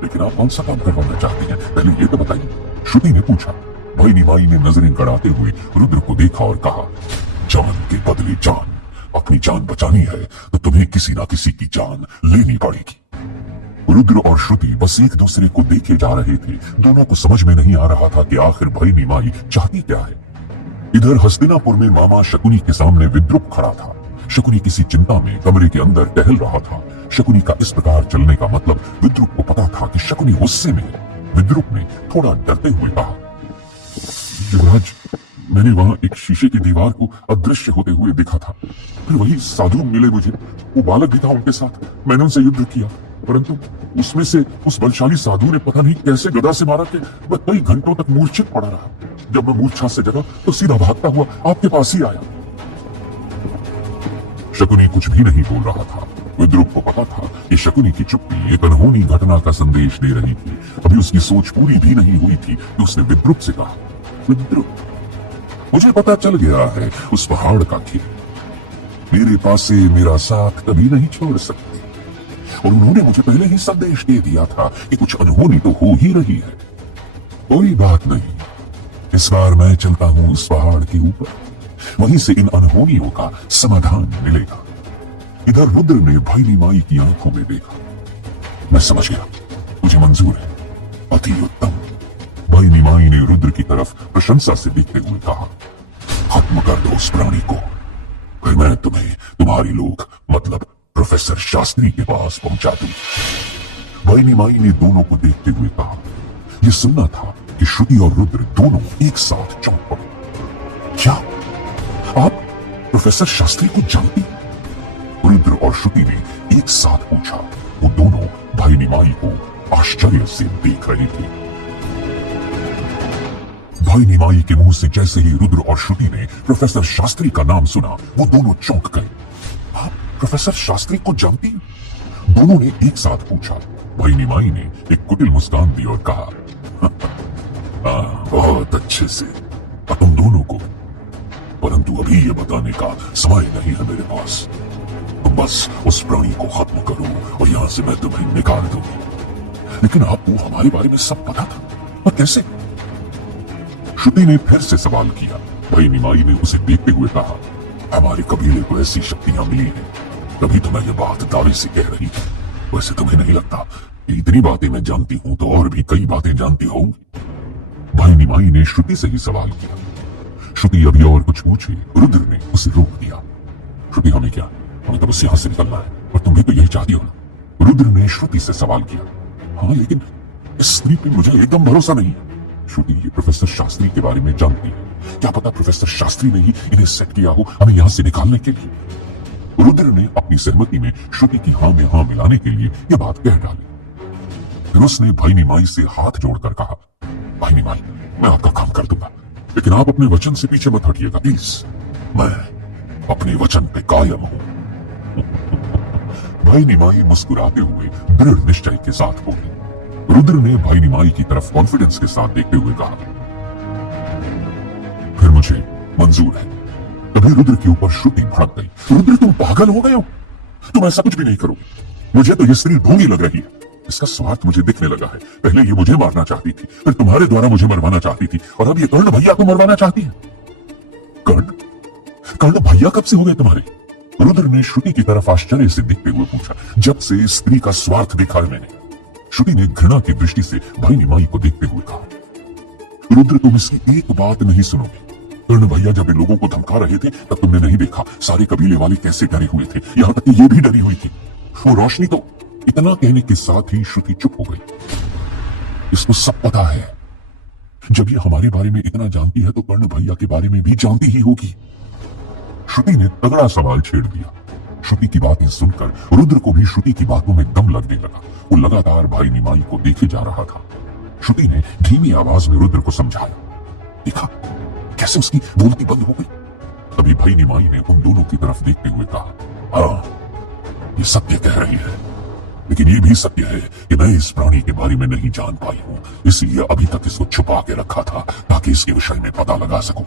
लेकिन आप कौन सा काम करवाना चाहते हैं, पहले ये तो बताइए, श्रुति ने पूछा। भाई निमाई ने नजरें गड़ाते हुए रुद्र को देखा और कहा, जान के बदले जान। अपनी जान बचानी है तो तुम्हें किसी ना किसी की जान लेनी पड़ेगी। रुद्र और श्रुति बस एक दूसरे को देखे जा रहे थे। दोनों को समझ में नहीं आ रहा था कि आखिर भाई निमाई चाहती क्या है। इधर हस्तिनापुर में मामा शकुनी के सामने विद्रुप खड़ा था। शकुनी किसी चिंता में कमरे के अंदर टहल रहा था। शकुनी का इस प्रकार चलने का मतलब विद्रुप को पता था कि शकुनी गुस्से में है। विद्रुप ने थोड़ा डरते हुए कहा, युवराज, मैंने वहां एक शीशे की दीवार को अदृश्य होते हुए देखा था। फिर वही साधु मिले मुझे, वो बालक भी था उनके साथ। मैंने उनसे युद्ध किया, परंतु उसमें से उस बलशाली साधु ने पता नहीं कैसे गदा से मारा कि मैं कई घंटों तक मूर्छित पड़ा रहा। जब मैं मूर्छा से जगा तो सीधा भागता हुआ आपके पास ही आया। शकुनी कुछ भी नहीं बोल रहा था। विद्रुप को पता था कि शकुनी की चुप्पी एक अनहोनी घटना का संदेश दे रही थी। अभी उसकी सोच पूरी भी नहीं हुई थी कि उसने विद्रुप से कहा, विद्रुप, मुझे पता चल गया है उस पहाड़ का खेल। मेरे पास से मेरा साथ कभी नहीं छोड़ सकते। और उन्होंने मुझे पहले ही संदेश दे दिया था कि कुछ अनहोनी तो हो ही रही है। कोई बात नहीं, इस बार मैं चलता हूं उस पहाड़ के ऊपर, वहीं से इन अनहोनियों का समाधान मिलेगा। इधर रुद्र ने भाई निमाई की आंखों में देखा। मैं समझ गया, मुझे मंजूर है, अति उत्तम। भाई निमाई ने रुद्र की तरफ प्रशंसा से देखते हुए कहा, खत्म कर दो उस प्राणी को, फिर मैं तुम्हें तुम्हारी लोग मतलब प्रोफेसर शास्त्री के पास पहुंचा दी। भाई निमाई ने दोनों को देखते हुए कहा, यह सुनना था कि श्रुति और रुद्र दोनों एक साथ चौंक पड़े। क्या आप प्रोफेसर शास्त्री को जानती? रुद्र और श्रुति ने एक साथ पूछा। वो दोनों भाई निमाई को आश्चर्य से देख रहे थे। भाई निमाई के मुंह से जैसे ही रुद्र और श्रुति ने प्रोफेसर शास्त्री का नाम सुना, वो दोनों चौंक गए। आप प्रोफेसर शास्त्री को जानती? दोनों ने एक साथ पूछा। भाई निमाई ने एक कुटिल मुस्कान दी और कहा, बहुत अच्छे से, तुम दोनों को, परंतु अभी ये बताने का समय नहीं है मेरे पास। तुम बस उस प्राणी को खत्म करो और यहां से मैं तुम्हें निकाल दूंगी। लेकिन आपको हमारे बारे में सब पता था, और कैसे? श्रुति ने फिर से सवाल किया। भाई निमाई ने उसे देखते हुए कहा, हमारे कबीले को ऐसी शक्तियां मिली हैं, तभी तो मैं ये बात दावे से कह रही थी। वैसे तुम्हें नहीं लगता कि इतनी बातें मैं जानती हूं तो और भी कई बातें जानती होंगी? भाई निमाई ने श्रुति से ही सवाल किया। श्रुति अभी और कुछ पूछे, रुद्र ने उसे रोक दिया। श्रुति, हमें क्या, हमें तो बस यहां से निकलना है, और तुम भी तो यही चाहती हो ना? रुद्र ने श्रुति से सवाल किया। हाँ, लेकिन इस स्त्री पे मुझे एकदम भरोसा नहीं है। श्रुति ये प्रोफेसर शास्त्री के बारे में जानती है, क्या पता प्रोफेसर शास्त्री ने ही इन्हें सेट किया हो हमें यहां से निकालने के लिए। रुद्र ने अपनी सहमति में श्रुति की हाँ में हाँ मिलाने के लिए यह बात कह डाली। फिर उसने भाई निमाई से हाथ जोड़कर कहा, भाई निमाई, मैं आपका काम कर दूंगा, लेकिन आप अपने वचन से पीछे मत हटिएगा प्लीज। मैं अपने वचन पे कायम हूं। भाई निमाई मुस्कुराते हुए दृढ़ निश्चय के साथ बोले। रुद्र ने भाई निमाई की तरफ कॉन्फिडेंस के साथ देखते हुए कहा, फिर मुझे मंजूर है। तभी रुद्र के ऊपर श्रुति भड़क गई। रुद्र, तुम पागल हो गए हो? तुम ऐसा कुछ भी नहीं करोगे। मुझे तो ये स्त्री ढोंगी लग रही है। इसका स्वार्थ मुझे दिखने लगा है। पहले ये मुझे मारना चाहती थी, फिर तुम्हारे द्वारा मुझे मरवाना चाहती थी, और अब ये कर्ण भैया को मरवाना चाहती है। कर्ण भैया कब से हो गए तुम्हारे? रुद्र ने श्रुति की तरफ आश्चर्य से देखते हुए पूछा। जब से इस स्त्री का स्वार्थ देखा है मैंने। श्रुति ने घृणा की दृष्टि से भाई निमाई को देखते हुए कहा, रुद्र, तुम इसकी एक बात नहीं सुनोगे। कर्ण भैया जब इन लोगों को धमका रहे थे तब तुमने नहीं देखा सारे कबीले वाले कैसे डरे हुए थे, यहां तक कि ये भी डरी हुई थी। वो रोशनी तो। इतना कहने के साथ ही श्रुति चुप हो गई। इसको सब पता है। जब ये हमारे बारे में इतना जानती है तो कर्ण भैया के बारे में भी जानती ही होगी। श्रुति ने तगड़ा सवाल छेड़ दिया। श्रुति की बातें सुनकर रुद्र को भी श्रुति की बातों में दम लगने लगा। वो लगातार भाई निमाई को देखे जा रहा था। श्रुति ने धीमी आवाज में रुद्र को समझाया। देखा कैसे उसकी बोलती बंद हो गई। तभी भाई निमाई ने उन दोनों की तरफ देखते हुए कहा, हाँ, ये सत्य कह रही है, लेकिन ये भी सत्य है कि मैं इस प्राणी के बारे में नहीं जान पाई हूं, इसलिए अभी तक इसको छुपा के रखा था ताकि इसके विषय में पता लगा सकूं।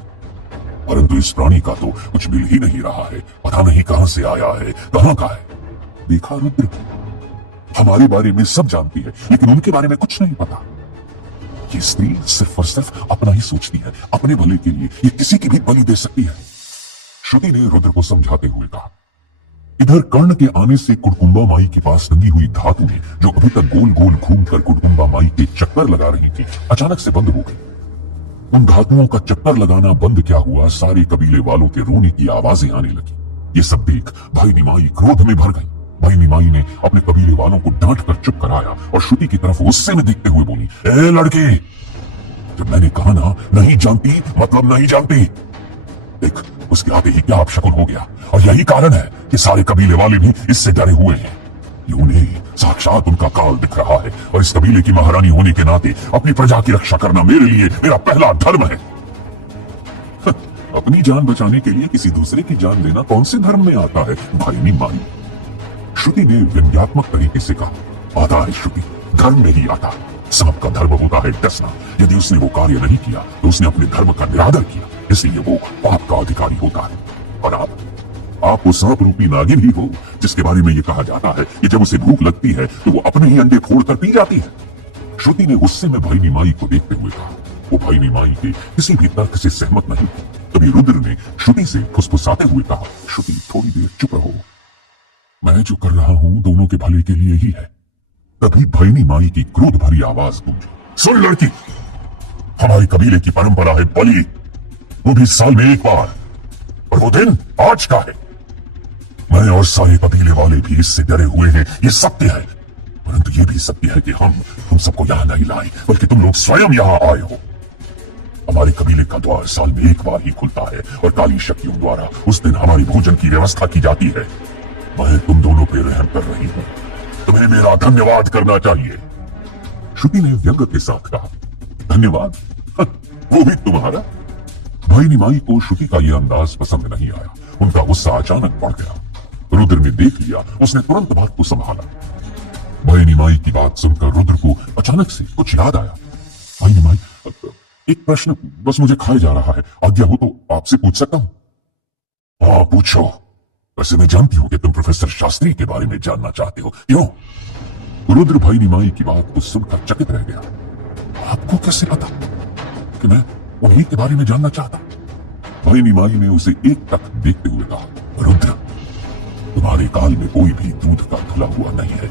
परंतु इस प्राणी का तो कुछ मिल ही नहीं रहा है। पता नहीं कहां से आया है, कहां का है। देखा रुद्र, हमारे बारे में सब जानती है, लेकिन उनके बारे में कुछ नहीं पता। ये स्त्री सिर्फ और सिर्फ अपना ही सोचती है। अपने भले के लिए ये किसी की भी बलि दे सकती है। श्रुति ने रुद्र को समझाते हुए कहा। इधर कर्ण के आने से कुड़कुंबा माई के पास लगी हुई धातु ने, जो अभी तक गोल गोल घूमकर कुड़कुंबा माई के चक्कर लगा रही थी, अचानक से बंद हो गई। उन धातुओं का चक्कर लगाना बंद क्या हुआ, सारे कबीले वालों के रोने की आवाजें आने लगी। ये सब देख भाई निमाई क्रोध में भर गई। भाई निमाई ने अपने कबीले वालों को डांट कर चुप कराया और श्रुति की तरफ गुस्से में देखते हुए बोली, ए लड़के, जब मैंने कहा ना नहीं जानती मतलब नहीं जानती। देख, उसके आते ही क्या अपशकुन हो गया, और यही कारण है कि सारे कबीले वाले भी इससे डरे हुए हैं। ये उन्हें साक्षात उनका काल दिख रहा है, और इस कबीले की महारानी होने के नाते अपनी प्रजा की रक्षा करना मेरे लिए मेरा पहला धर्म है। अपनी जान बचाने के लिए किसी दूसरे की जान लेना कौन से धर्म में आता है भाई निमाई? श्रुति ने व्यंग्यात्मक तरीके से कहा, आता है श्रुति, धर्म नहीं आता। सांप का धर्म होता है डसना। यदि उसने वो कार्य नहीं किया तो उसने अपने धर्म का निरादर किया, इसलिए वो पाप का अधिकारी होता है। और आप वो सांप रूपी नागिन ही हो जिसके बारे में ये कहा जाता है कि जब उसे भूख लगती है तो वो अपने ही अंडे फोड़कर पी जाती है। श्रुति ने गुस्से में भाई निमाई को देखते हुए कहा। वो भाई निमाई के किसी भी तर्क से सहमत नहीं। तभी रुद्र ने श्रुति से फुसफुसाते हुए कहा, श्रुति थोड़ी देर चुप रहो, मैं जो कर रहा हूं दोनों के भले के लिए ही है। तभी भाई निमाई की क्रोध भरी आवाज गूंजी, सुन लड़की, हमारे कबीले की परंपरा है बलि, वो भी साल में एक बार, और वो दिन आज का है। मैं और सारे कबीले वाले भी इससे डरे हुए हैं, ये सत्य है। परंतु ये भी सत्य है कि हम तुम सबको यहां नहीं लाए, बल्कि तुम लोग स्वयं यहां आए हो। हमारे कबीले का द्वार साल में एक बार ही खुलता है और काली शक्तियों द्वारा उस दिन हमारी भोजन की व्यवस्था की जाती है। मैं तुम दोनों पे रहम कर रही हूं, तुम्हें मेरा धन्यवाद करना चाहिए। श्रुति ने व्यंग के साथ कहा, धन्यवाद? वो भी तुम्हारा? भाई निमाई को श्रुति का यह अंदाज पसंद नहीं आया। उनका गुस्सा अचानक बढ़ गया। रुद्र ने देख लिया, उसने तुरंत बात को संभाला। भाई निमाई की बात सुनकर रुद्र को अचानक से कुछ याद आया। भाई निमाई, एक प्रश्न बस मुझे खाए जा रहा है, आज्ञा हो तो आपसे पूछ सकता हूं? हाँ पूछो। वैसे मैं जानती हूं कि तुम प्रोफेसर शास्त्री के बारे में जानना चाहते हो, क्यों? रुद्र भाई निमाई की बात को सुनकर चकित रह गया। आपको कैसे पता कि मैं उन्हीं के बारे में जानना चाहता? भाई निमाई ने उसे एक तक देखते हुए कहा, रुद्र, तुम्हारे काल में कोई भी दूध का धुला हुआ नहीं है।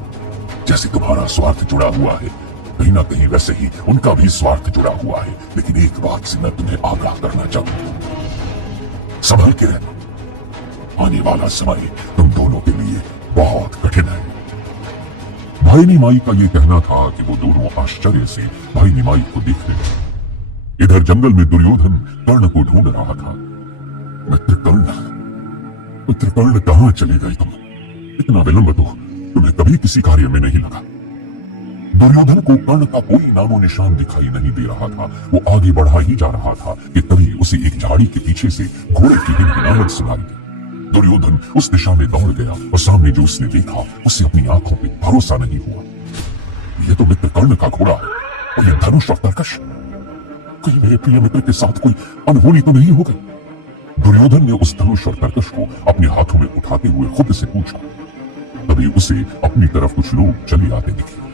जैसे तुम्हारा स्वार्थ जुड़ा हुआ है, कहीं ना कहीं वैसे ही उनका भी स्वार्थ जुड़ा हुआ है। लेकिन एक बात से मैं तुम्हें आगाह करना चाहता हूं, संभल के रहना। आने वाला समय तुम दोनों के लिए बहुत कठिन है। भाई निमाई का यह कहना था कि वो दोनों आश्चर्य से भाई निमाई को देख रहे थे। इधर जंगल में दुर्योधन कर्ण को ढूंढ रहा था। मित्र कर्ण कहां चले गए तुम? इतना विलंब तो तुम्हें कभी किसी कार्य में नहीं लगा। दुर्योधन को कर्ण का कोई नामो निशान दिखाई नहीं दे रहा था। वो आगे बढ़ा ही जा रहा था कि तभी उसे एक झाड़ी के पीछे से घोड़े की हिनहिनाहट सुनाई दी। दुर्योधन उस दिशा में दौड़ गया और सामने जो उसने देखा उसे अपनी आंखों पे भरोसा नहीं हुआ। यह तो मित्र कर्ण का घोड़ा है और यह धनुष और तरकश। कहीं मेरे प्रिय मित्र के साथ कोई अनहोनी तो नहीं हो गई? दुर्योधन ने उस धनुष और तरकश को अपने हाथों में उठाते हुए खुद से पूछा। तभी उसे अपनी तरफ कुछ लोग चले आते दिखे।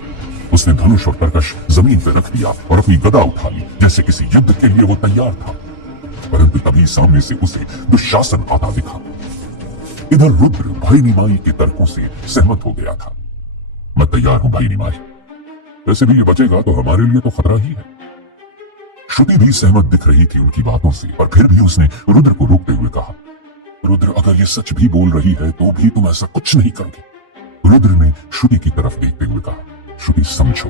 उसने धनुष और तरकश जमीन पर रख दिया और अपनी गदा उठा ली, जैसे किसी युद्ध के लिए वो तैयार था। परंतु तभी सामने से उसे दुशासन आता दिखा। इधर रुद्र भाई निमाई के तर्कों से सहमत हो गया था। मैं तैयार हूं भाई निमाई, वैसे भी ये बचेगा तो हमारे लिए तो खतरा ही है। श्रुति भी सहमत दिख रही थी उनकी बातों से, और फिर भी उसने रुद्र को रोकते हुए कहा, रुद्र, अगर ये सच भी बोल रही है तो भी तुम ऐसा कुछ नहीं करोगे। रुद्र ने श्रुति की तरफ देखते हुए कहा, श्रुति समझो,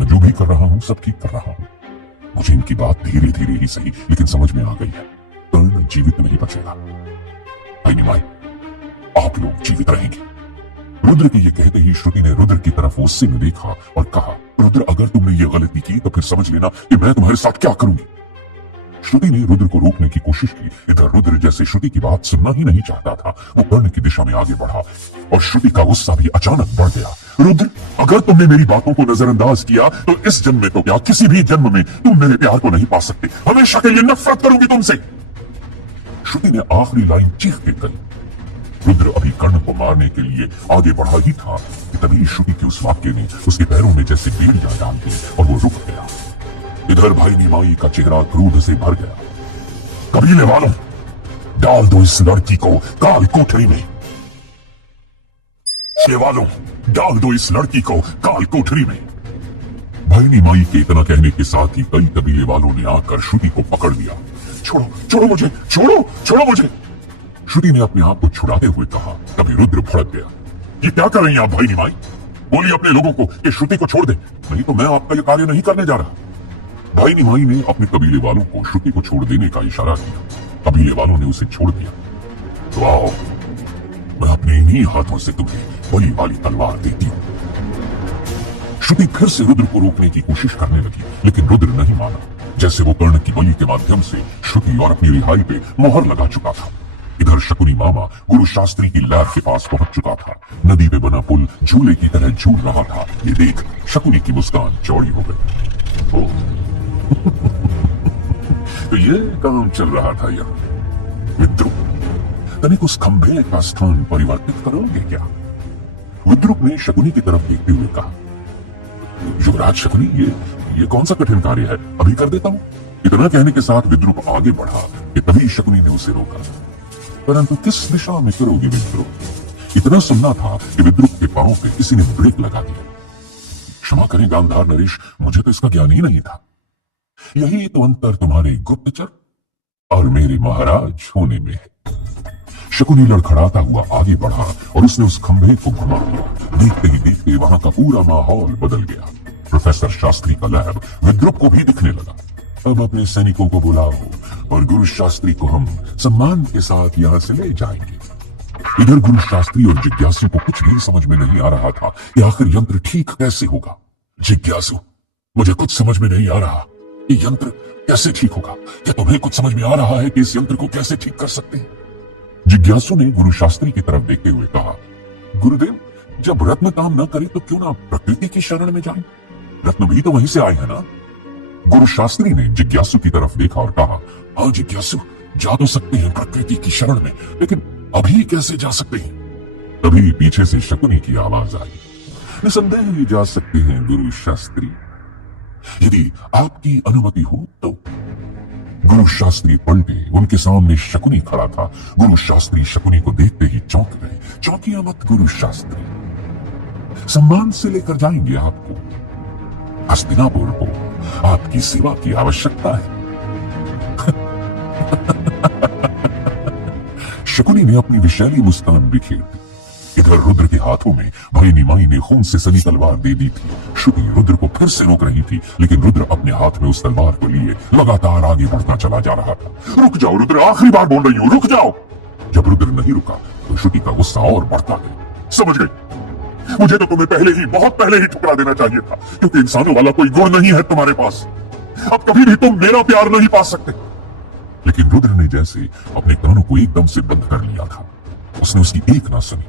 मैं जो भी कर रहा हूं सब ठीक कर रहा हूं। मुझे इनकी बात धीरे धीरे ही सही लेकिन समझ में आ गई है। कर्ण जीवित नहीं बचेगा। भाई निमाई, आप लोग जीवित रहेंगे। रुद्र के ये कहते ही श्रुति ने रुद्र की तरफ गुस्से में देखा और कहा, रुद्र, अगर तुमने ये गलती की तो फिर समझ लेना कि मैं तुम्हारे साथ क्या करूंगी। श्रुति ने रुद्र को रोकने की कोशिश की। इधर रुद्र जैसे श्रुति की बात सुनना ही नहीं चाहता था, वो कर्ण की दिशा में आगे बढ़ा और श्रुति का गुस्सा भी अचानक बढ़ गया। रुद्र, अगर तुमने मेरी बातों को नजरअंदाज किया तो इस जन्म में तो क्या, किसी भी जन्म में तुम मेरे प्यार को नहीं पा सकते। हमेशा के लिए नफरत करूंगी तुमसे। श्रुति ने आखिरी लाइन चीख के कही। रुद्र अभी कर्ण को मारने के लिए आगे बढ़ा ही था कि तभी श्रुति के उस वाक्य ने उसके पैरों में जैसे बेड़ियां डाल दी और वो रुक गया। इधर भाई निमाई का चेहरा क्रोध से भर गया। कबीले वालों, डाल दो इस लड़की को काल कोठरी में। वालों, डाल दो इस लड़की को काल कोठरी में। भाई निमाई के इतना कहने के साथ ही कई कबीले वालों ने आकर श्रुति को पकड़ लिया। छोड़ो, छोड़ो मुझे, छोड़ो, छोड़ो मुझे। श्रुति ने अपने आप को छुड़ाते हुए कहा। तभी रुद्र भड़क गया। ये क्या कर रही हैं आप भाई निमाई? बोलिए अपने लोगों को कि श्रुति को छोड़ दे, नहीं तो मैं आपका ये कार्य नहीं करने जा रहा। भाई निमाई ने अपने कबीले वालों को श्रुति को छोड़ देने का इशारा किया। कबीले वालों ने उसे छोड़ दिया। तो आओ, मैं अपने इन्हीं हाथों से तुम्हें बलि वाली तलवार देती हूं। श्रुति फिर से रुद्र को रोकने की कोशिश करने लगी, लेकिन रुद्र नहीं माना। जैसे वो कर्ण की बलि के माध्यम से श्रुति और अपनी रिहाई पे मोहर लगा चुका था। इधर शकुनी मामा गुरु शास्त्री की लैब के पास पहुंच चुका था। नदी पे बना पुल झूले की तरह झूल रहा था। ये देख शकुनी की मुस्कान चौड़ी हो गई। तो ये काम चल रहा था यहाँ। विद्रुप, तनिक उस खंभे का स्थान परिवर्तित करोगे क्या? विद्रुप ने शकुनी की तरफ देखते हुए कहा, युवराज शकुनी, ये कौन सा कठिन कार्य है, अभी कर देता हूं। इतना कहने के साथ विद्रुप आगे बढ़ा कि तभी शकुनी ने उसे रोका। परंतु किस दिशा में करोगे विद्रुप? इतना सुनना था कि विद्रुप के पांव पे किसी ने ब्रेक लगा दिया। क्षमा करें गांधार नरेश, मुझे तो इसका ज्ञान ही नहीं था। यही तो अंतर तुम्हारे गुप्तचर और मेरे महाराज होने में है। शकुनी लड़खड़ाता हुआ आगे बढ़ा और उसने उस खंभे को घुमा दिया। देखते ही देखते वहां का पूरा माहौल बदल गया। प्रोफेसर शास्त्री का लैब विद्रुप को भी दिखने लगा। अब अपने सैनिकों को बुलाओ और गुरु शास्त्री को हम सम्मान के साथ यहाँ से ले जाएंगे। इधर गुरु शास्त्री और जिज्ञासु को कुछ भी समझ में नहीं आ रहा था कि आखिर यंत्र ठीक कैसे होगा। जिज्ञासु, मुझे कुछ समझ में नहीं आ रहा, ये यंत्र कैसे ठीक होगा? क्या तुम्हें कुछ समझ में आ रहा है कि इस यंत्र को कैसे ठीक कर सकते हैं? जिज्ञासु ने गुरु शास्त्री की तरफ देखते हुए कहा, गुरुदेव, जब रत्न काम न करे तो क्यों ना प्रकृति की शरण में जाएं? रत्न भी तो वहीं से आए हैं ना। गुरु शास्त्री ने जिज्ञासु की तरफ देखा और कहा, हाँ जिज्ञासु, जा तो सकते हैं प्रकृति की शरण में, लेकिन अभी कैसे जा सकते हैं? तभी पीछे से शकुनी की आवाज आई, निसंदेह जा सकते हैं गुरु शास्त्री, यदि आपकी अनुमति हो तो। गुरु शास्त्री पलटे, उनके सामने शकुनी खड़ा था। गुरु शास्त्री शकुनी को देखते ही चौंक गए। चौंकिया मत गुरु शास्त्री, सम्मान से लेकर जाएंगे आपको। हस्तिनापुर को आपकी सेवा की आवश्यकता है। शकुनी ने अपनी विशैली मुस्कान बिखेर दी। इधर रुद्र के हाथों में भाई निमाई ने खून से सनी तलवार दे दी थी। श्रुति रुद्र को फिर से रोक रही थी, लेकिन रुद्र अपने हाथ में उस तलवार को लिए लगातार आगे बढ़ता चला जा रहा था। रुक जाओ रुद्र, आखिरी बार बोल रही हूँ, रुक जाओ। जब रुद्र नहीं रुका तो श्रुति का गुस्सा और बढ़ता गया। समझ गई, मुझे तो तुम्हें पहले ही, बहुत पहले ही ठुकरा देना चाहिए था, क्योंकि इंसानों वाला कोई गुण नहीं है तुम्हारे पास। अब कभी भी तुम मेरा प्यार नहीं पा सकते। लेकिन रुद्र ने जैसे अपने कानों को एकदम से बंद कर लिया था। उसने उसकी एक ना सुनी।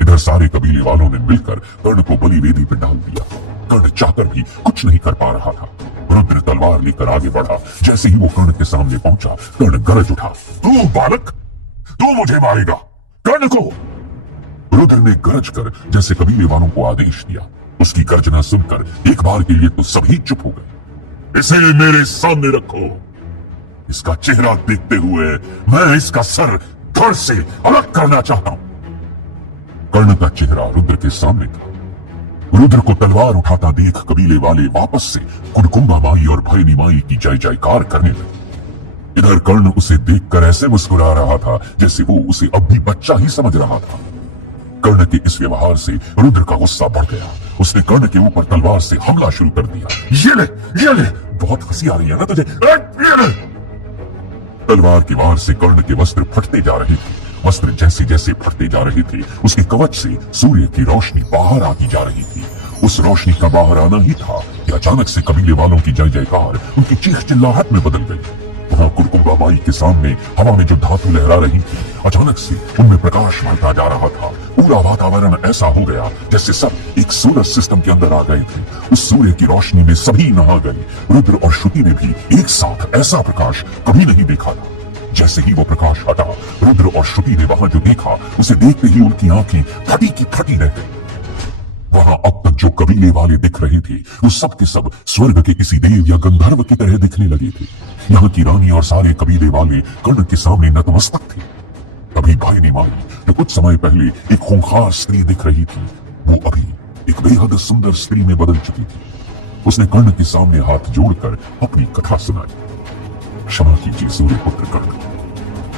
इधर सारे कबीले वालों ने मिलकर कर्ण को बलि वेदी पर डाल दिया। कर्ण चाहकर भी कुछ नहीं कर पा रहा था। रुद्र तलवार लेकर आगे बढ़ा। जैसे ही वो कर्ण के सामने पहुंचा, कर्ण गरज उठा, तू बालक, तू मुझे मारेगा, कर्ण को। रुद्र ने गरज कर जैसे कबीले वालों को आदेश दिया। उसकी गर्जना सुनकर एक बार के लिए तो सभी चुप हो गए। इसे मेरे सामने रखो। इसका चेहरा देखते हुए मैं इसका सर धड़ से अलग करना चाहता हूं। कर्ण का चेहरा रुद्र के सामने था। रुद्र को तलवार उठाता देख कबीले वाले वापस से कुडकुंबा माई और भय निमाई की जय जयकार करने लगे। इधर कर्ण उसे देखकर ऐसे मुस्कुरा रहा था जैसे वो उसे अब भी बच्चा ही समझ रहा था। कर्ण के इस व्यवहार से रुद्र का गुस्सा बढ़ गया। उसने कर्ण के ऊपर तलवार से हमला शुरू कर दिया। ये ले, बहुत हंसी आ रही है ना तुझे? ये ले। तलवार की वार से कर्ण के वस्त्र फटते जा रहे थे। वस्त्र जैसे जैसे फटते जा रहे थे, उसके कवच से सूर्य की रोशनी बाहर आती जा रही थी। उस रोशनी का बाहर आना ही था कि अचानक से कबीले वालों की जय जयकार उनकी चीख चिल्लाहट में बदल गई। वहां कुडकुंबा माई के सामने हवा में जो धातु लहरा रही थी, अचानक से उनमें प्रकाश भरता जा रहा था। पूरा वातावरण ऐसा हो गया जैसे सब एक सोलर सिस्टम के अंदर आ गए थे। उस सूर्य की रोशनी में सभी नहा गए। रुद्र और श्रुति ने भी एक साथ ऐसा प्रकाश कभी नहीं देखा था। जैसे ही वो प्रकाश हटा, रुद्र और श्रुति ने वहां जो देखा, उसे देखते ही उनकी आंखें फटी की फटी रह गई। वहां अब तक जो कबीले वाले दिख रहे थे, वो सब के सब स्वर्ग के किसी देव या गंधर्व की तरह दिखने लगे थे। यहाँ की रानी और सारे कबीले वाले कर्ण के सामने नतमस्तक थे। तभी भाई निमाई, जो कुछ समय पहले एक खूंखार स्त्री दिख रही थी, वो अभी एक बेहद सुंदर स्त्री में बदल चुकी थी। उसने कर्ण के सामने हाथ जोड़कर अपनी कथा सुनाई। क्षमा कीजिए सूर्यपुत्र कर्ण,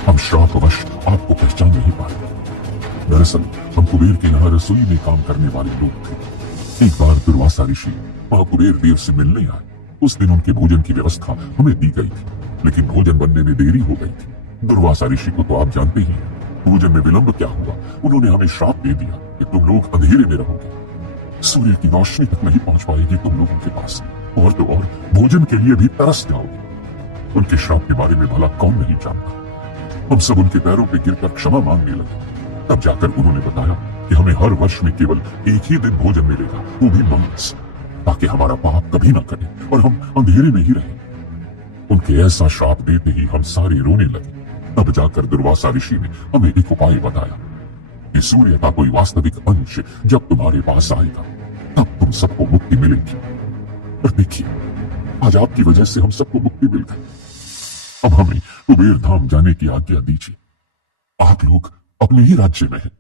हम श्रापवश आपको पहचान नहीं पाए। दरअसल हम कुबेर के यहाँ रसोई में काम करने वाले लोग थे। एक बार दुर्वासा ऋषि वहां कुबेर देव से मिलने आए। उस दिन उनके भोजन की व्यवस्था हमें दी गई थी, लेकिन भोजन बनने में देरी हो गई थी। दुर्वासा ऋषि को तो आप जानते ही, भोजन में विलंब क्या हुआ, उन्होंने हमें श्राप दे दिया कि तुम लोग अंधेरे में रहोगे, सूर्य की रोशनी तक नहीं पहुंच पाएगी तुम लोगों के पास, और तो और भोजन के लिए भी तरस जाओगे। उनके श्राप के बारे में भला कौन नहीं जानता। हम सब उनके पैरों पे गिरकर क्षमा मांगने लगे। तब जाकर उन्होंने बताया कि हमें हर वर्ष में केवल एक ही दिन भोजन मिलेगा, वो भी मांस, ताकि हमारा पाप कभी ना करे और हम अंधेरे में ही रहें। उनके ऐसा श्राप देते ही हम सारे रोने लगे। तब जाकर दुर्वासा ऋषि ने हमें एक उपाय बताया कि सूर्य का कोई वास्तविक अंश जब तुम्हारे पास आएगा, तब तुम सबको मुक्ति मिलेगी। और देखिए, आज आपकी वजह से हम सबको मुक्ति मिल गई। अब हमें कुबेर धाम जाने की आज्ञा दीजिए। आप लोग अपने ही राज्य में हैं,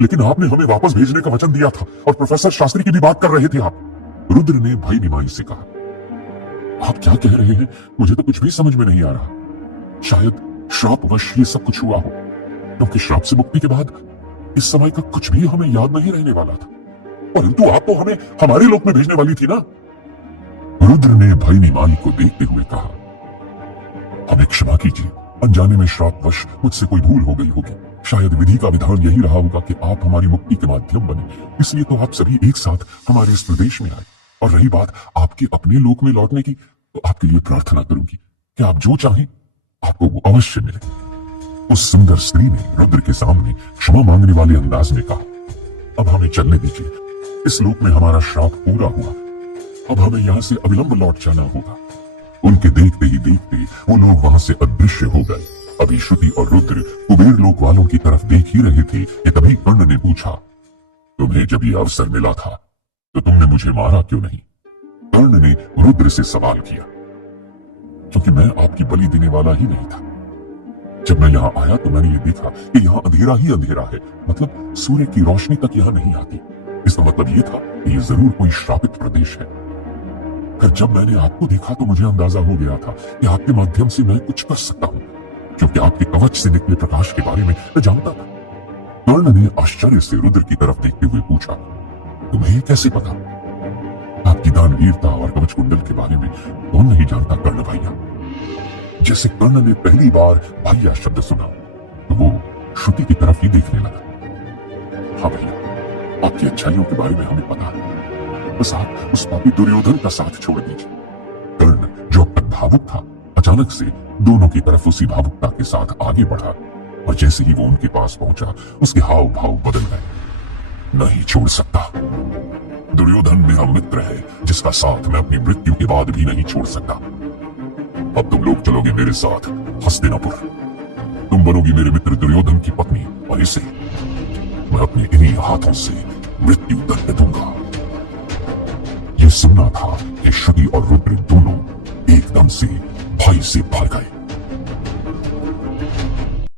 लेकिन आपने हमें वापस भेजने का वचन दिया था और प्रोफेसर शास्त्री की भी बात कर रहे थे आप। रुद्र ने भाई निमाई से कहा, आप क्या कह रहे हैं? मुझे तो कुछ भी समझ में नहीं आ रहा। शायद श्रापवश ये सब कुछ हुआ हो। क्योंकि श्राप से मुक्ति के बाद इस समय का कुछ भी हमें याद नहीं रहने वाला था, परंतु आप तो हमें हमारे लोक में भेजने वाली थी ना। रुद्र ने भयनी माली को देखते हुए कहा, हमें क्षमा कीजिए, अनजाने में श्रापवश मुझसे कोई भूल हो गई होगी। शायद विधि का विधान यही रहा होगा कि आप हमारी मुक्ति के माध्यम बने, इसलिए तो आप सभी एक साथ हमारे इस प्रदेश में आए। और रही बात आपके अपने लोक में लौटने की, तो आपके लिए प्रार्थना करूंगी कि आप जो चाहें आपको वो अवश्य मिले। उस सुंदर स्त्री ने रुद्र के सामने क्षमा मांगने वाले अंदाज में कहा, अब हमें चलने दीजिए, इस लोक में हमारा श्राप पूरा हुआ, अब हमें यहाँ से अविलंब लौट जाना होगा। उनके देखते ही देखते वो लोग वहां से अदृश्य हो गए। अभी श्रुति और रुद्र कुबेर लोक वालों की तरफ देख ही रहे थे कि तभी कर्ण ने पूछा, तुम्हें जब ये अवसर मिला था तो तुमने मुझे मारा क्यों नहीं? कर्ण ने रुद्र से सवाल किया, क्योंकि मैं आपकी बलि देने वाला ही नहीं था। जब मैं यहाँ आया तो मैंने ये देखा कि यहाँ अंधेरा ही अंधेरा है, मतलब सूर्य की रोशनी तक यहाँ नहीं आती। इसका मतलब ये था कि ये जरूर कोई श्रापित प्रदेश है। फिर जब मैंने आपको देखा तो मुझे अंदाजा हो गया था कि आपके माध्यम से मैं कुछ कर सकता हूँ, क्योंकि आपके कवच से निकले प्रकाश के बारे में मैं जानता था। कर्ण ने आश्चर्य से रुद्र की तरफ देखते हुए पूछा, तुम्हें कैसे पता? आपकी दानवीरता और कवच कुंडल के बारे में कौन नहीं जानता कर्ण भैया। जैसे कर्ण ने पहली बार भैया शब्द सुना तो वो श्रुति की तरफ ही देखने लगा। हाँ भैया, आपकी अच्छाइयों के बारे में हमें पता है, बस आप उस पापी दुर्योधन का साथ छोड़ दीजिए। कर्ण जो अब तक भावुक था, अचानक से दोनों की तरफ उसी भावुकता के साथ आगे बढ़ा, और जैसे ही वो उनके पास पहुंचा उसके हाव भाव बदल गए। नहीं छोड़ सकता। दुर्योधन मेरा मित्र है, जिसका साथ मैं अपनी मृत्यु के बाद भी नहीं छोड़ सकता। अब तुम लोग चलोगे मेरे साथ हस्तिनापुर। तुम बनोगी मेरे मित्र दुर्योधन की पत्नी, और इसे मैं अपने इन्हीं हाथों से मृत्यु दंड दूंगा। ये सुनना था कि श्रुति और रुद्र दोनों एकदम से भय से भर गए।